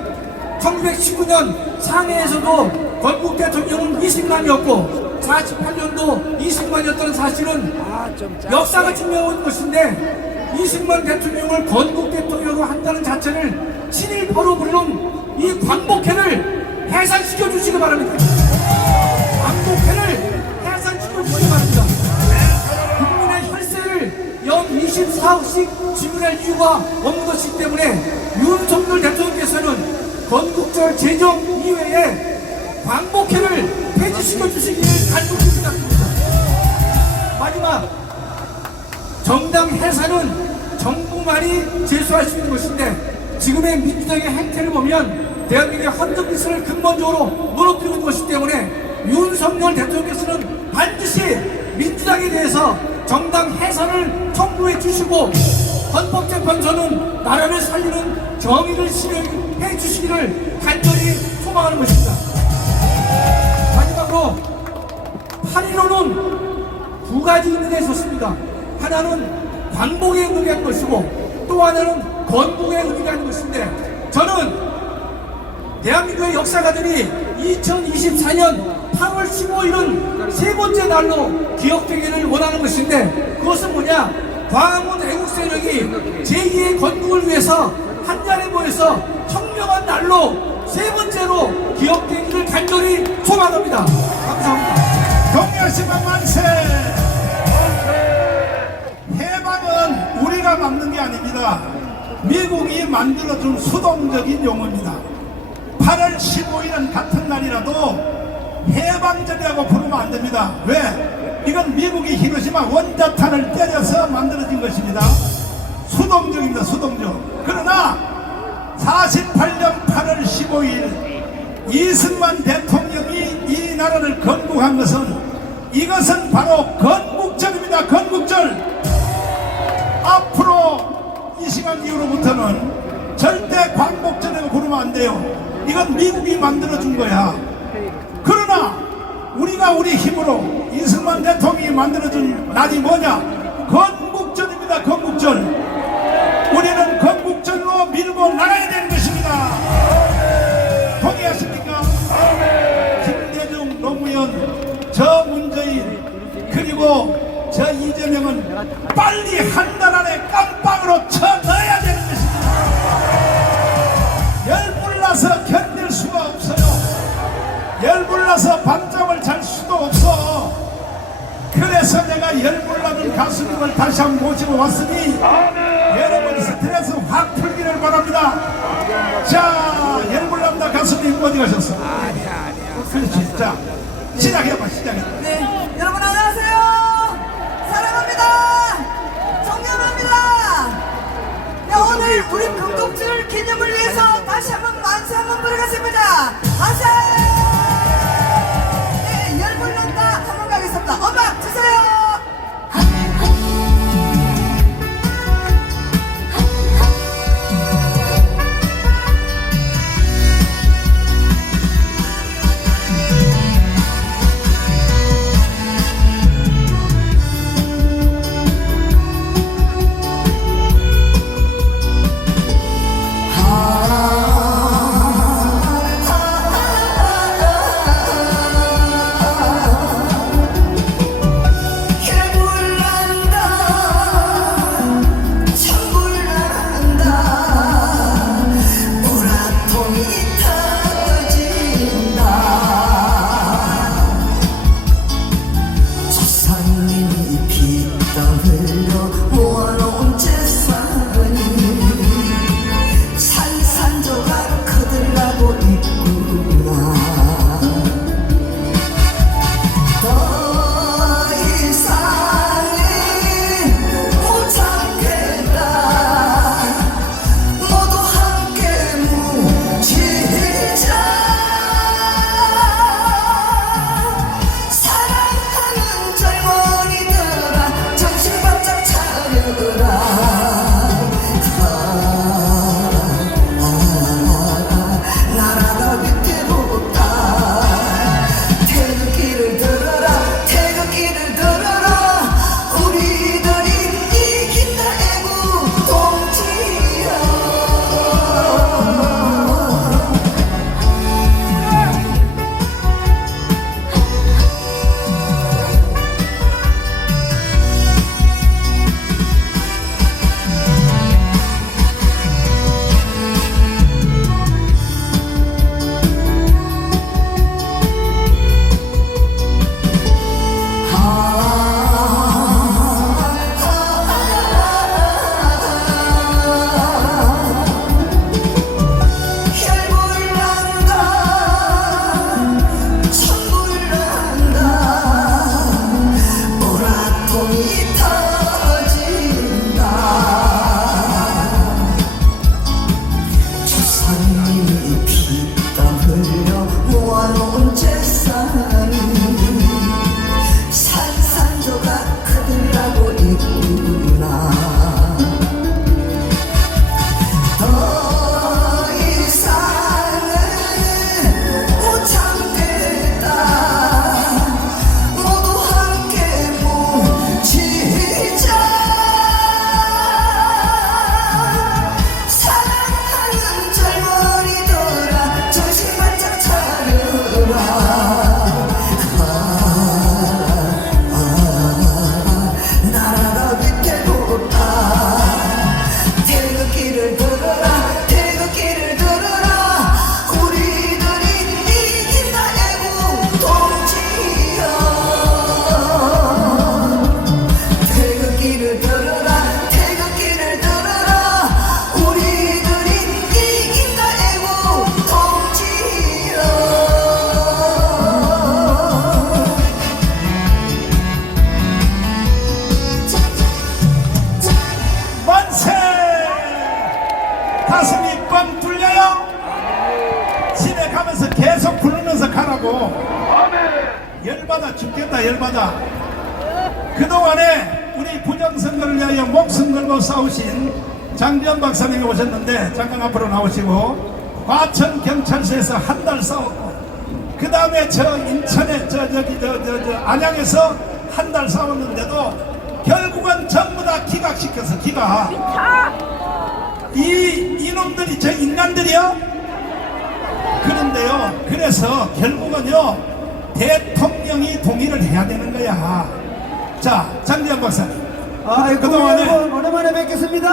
1919년 상해에서도 건국 대통령은 이승만이었고 48년도 이승만이었다는 사실은 역사가 증명하고 있는 것인데 이승만 대통령을 건국 대통령으로 한다는 자체를 친일파로 부르는 이 광복회를 해산시켜 주시기 바랍니다. 광복회를 해산시켜 주시기 바랍니다. 국민의 혈세를 연 24억씩 지불할 이유가 없는 것이기 때문에 윤석열 대통령께서는 건국절 제정 이외에 광복회를 폐지시켜 주시기를 간곡히 부탁드립니다. 마지막, 정당 해산은 정부만이 제소할 수 있는 것인데 지금의 민주당의 행태를 보면 대한민국의 헌정질서를 근본적으로 무너뜨리고 있는 것이기 때문에 윤석열 대통령께서는 반드시 민주당에 대해서 정당 해산을 청구해 주시고 헌법재판소는 나라를 살리는 정의를 실현해 주시기를 간절히 소망하는 것입니다. 마지막으로 8.15는 두 가지 의미가 있었습니다. 하나는 광복의 의미가 있는 것이고 또 하나는 건국의 의미가 있는 것인데 저는 대한민국의 역사가들이 2024년 8월 15일은 세 번째 날로 기억되기를 원하는 것인데 그것은 뭐냐? 광화문 애국 세력이 제2의 건국을 위해서 한자리에 모여서 혁명한 날로 세 번째로 기억되기를 간절히 소망합니다. 감사합니다. 동일시방 만세! 해방은 우리가 만든 게 아닙니다. 미국이 만들어준 수동적인 용어입니다. 8월 15일은 같은 날이라도 해방절이라고 부르면 안 됩니다. 왜? 이건 미국이 히로시마 원자탄을 때려서 만들어진 것입니다. 수동적입니다. 수동적. 그러나 48년 8월 15일 이승만 대통령이 이 나라를 건국한 것은 이것은 바로 건국절입니다. 건국절. 앞으로 이 시간 이후로부터는 절대 광복절이라고 부르면 안 돼요. 이건 미국이 만들어준 거야. 그러나 우리가 우리 힘으로 이승만 대통령이 만들어준 날이 뭐냐? 건국절입니다. 건국절. 우리는 건국절로 밀고 나가야 되는 것입니다. 동의하십니까? 김대중, 노무현, 저 문재인 그리고 저 이재명은 빨리 한 달 안에 깜빵으로 쳐넣어야 되는 것입니다. 열불나서 견딜 수가 없어요. 열불나서 밤잠을 잘 수도 없어. 그래서 내가 열불나는 가수님을 다시 한번 모시고 왔으니 여러분 스트레스 확 풀기를 바랍니다. 자, 열불납니다. 가수님 어디 가셨어? 아니야. 그렇지. 자, 시작해봐. 시작해봐. 네, 여러분 안녕하세요. 사랑합니다. 존경합니다. 네, 오늘 우리 건국절 기념을 위해서 다시 한번 만세 한번 부르겠습니다. 만세! 네, 열불난다 한번 가겠습니다. 음악 주세요. 나라가 위태롭다. 태극기를 들어라, 태극기를 들어라. 우리들이 이긴다. 애국 동지여. 혈불 난다, 천불 난다. 모라통이 터진다. 조상님이 피땀 흘려 모아놓은 재산은 산산조각 큰일 나고 있구나. 더 이상은 못 참겠다. 모두 함께 뭉치자. 사랑하는 젊은이들아, 정신 바짝 차려라. 나라가 위태롭다. 태극기를 들어라, 태극기를 들어라. 우리들이 이긴다. 애국 동지여. 태극기를 들어라, 태극기를 들어라. 우리들이 이긴다. 애국 동지여. 만세! 가슴이 뻥 뚫려요? 집에 가면서 계속 부르면서 가라고. 열받아 죽겠다, 열받아. 그동안에 우리 부정선거를 위하여 목숨 걸고 싸우신 장지현 박사님이 오셨는데 잠깐 앞으로 나오시고, 과천 경찰서에서 한 달 싸웠고, 그 다음에 저 인천에 안양에서 한 달 싸웠는데도 결국은 전부 다 기각시켜서 기각. 이놈들이 저 인간들이요. 그런데요, 그래서 결국은요 대통령이 동의를 해야 되는 거야. 자, 장지현 박사님. 아이고, 그동안에 여러분, 오랜만에 뵙겠습니다.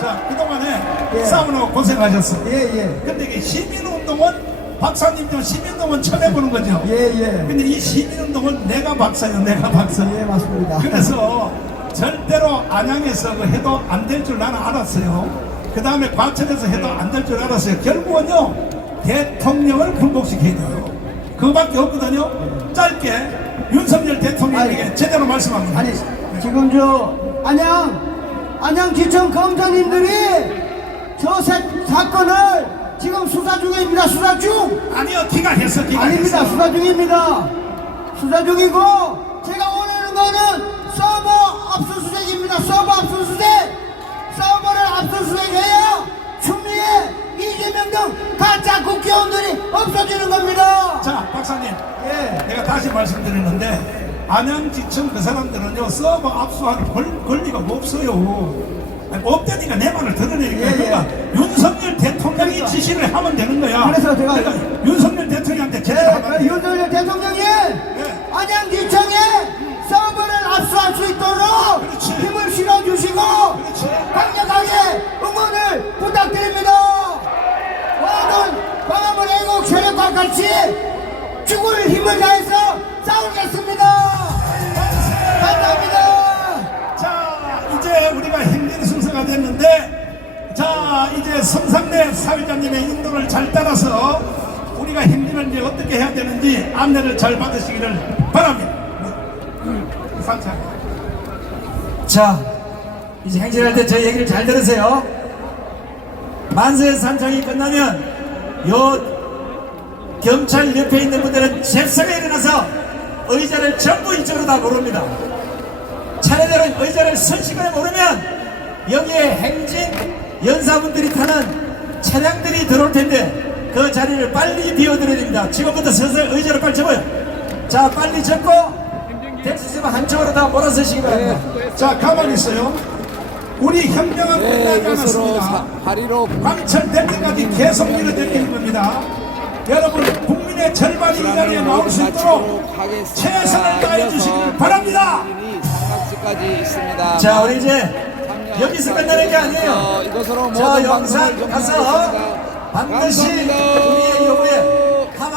자, 그동안에 예. 싸움으로 고생하셨어. 예. 근데 이게 시민운동은 박사님도 시민운동은 처음 해보는 거죠. 예. 근데 이 시민운동은 내가 박사예요, 내가 박사. 예, 맞습니다. 그래서 절대로 안양에서 그 해도 안 될 줄 나는 알았어요. 그 다음에 과천에서 해도 안 될 줄 알았어요. 결국은요 대통령을 굴복시켜야 돼요. 그거밖에 없거든요. 짧게 윤석열 대통령에게 제대로 말씀합니다. 아니, 지금 저 안양지청 검사님들이 저 사건을 지금 수사 중입니다. 수사 중. 아니요, 기각했어. 아닙니다. 수사 중입니다. 수사 중이고, 제가 원하는 거는 서버 압수수색입니다. 서버 압수수색. 서버를 압수수색해야 추미애, 이재명 등 가짜 국회의원들이 없어지는 겁니다. 자, 박사님. 예. 내가 다시 말씀드리는데 안양지청 그 사람들은요 서버 압수할 권리가 없어요. 아니, 없다니까 내 말을 들어내니까. 예. 그러니까 윤석열 대통령이 지시를 하면 되는 거야. 그래서 제가 그러니까 윤석열 대통령한테 제대로 하면 돼. 윤석열 대통령이 안양지청에 서버를 압수할 수 있도록 그렇지. 힘을 실어주시고 그렇지. 강력하게 응원을 부탁드립니다. 모든 광화문 애국 세력과 같이 죽을 힘을 다해서 싸우겠습니다. 감사합니다. 자, 이제 우리가 행진 순서가 됐는데, 자, 이제 성상래 사회자님의 인도를 잘 따라서 우리가 행진을 이제 어떻게 해야 되는지 안내를 잘 받으시기를 바랍니다. 상상. 자, 이제 행진할 때 저희 얘기를 잘 들으세요. 만세 산창이 끝나면 요 경찰 옆에 있는 분들은 잽싸게 일어나서 의자를 전부 이쪽으로 다 고릅니다. 차례대로 의자를 선 시간에 모르면 여기에 행진 연사분들이 타는 차량들이 들어올 텐데 그 자리를 빨리 비워드려야 됩니다. 지금부터 슬슬 의자를 빨리 접어요. 자, 빨리 접고 될 수 있으면 한쪽으로 다 몰아서시기 바랍니다. 자, 가만히 있어요. 우리 협정은 끝나지 않았습니다. 광철될 때까지 계속 이루어질 겁니다. 여러분, 국민의 절반이 이 자리에 나올 수 있도록 최선을 다해 주시길 바랍니다. 자, 우리 이제 여기서 끝나는 게 아니에요. 저 영상 가서 반드시 우리의 요구에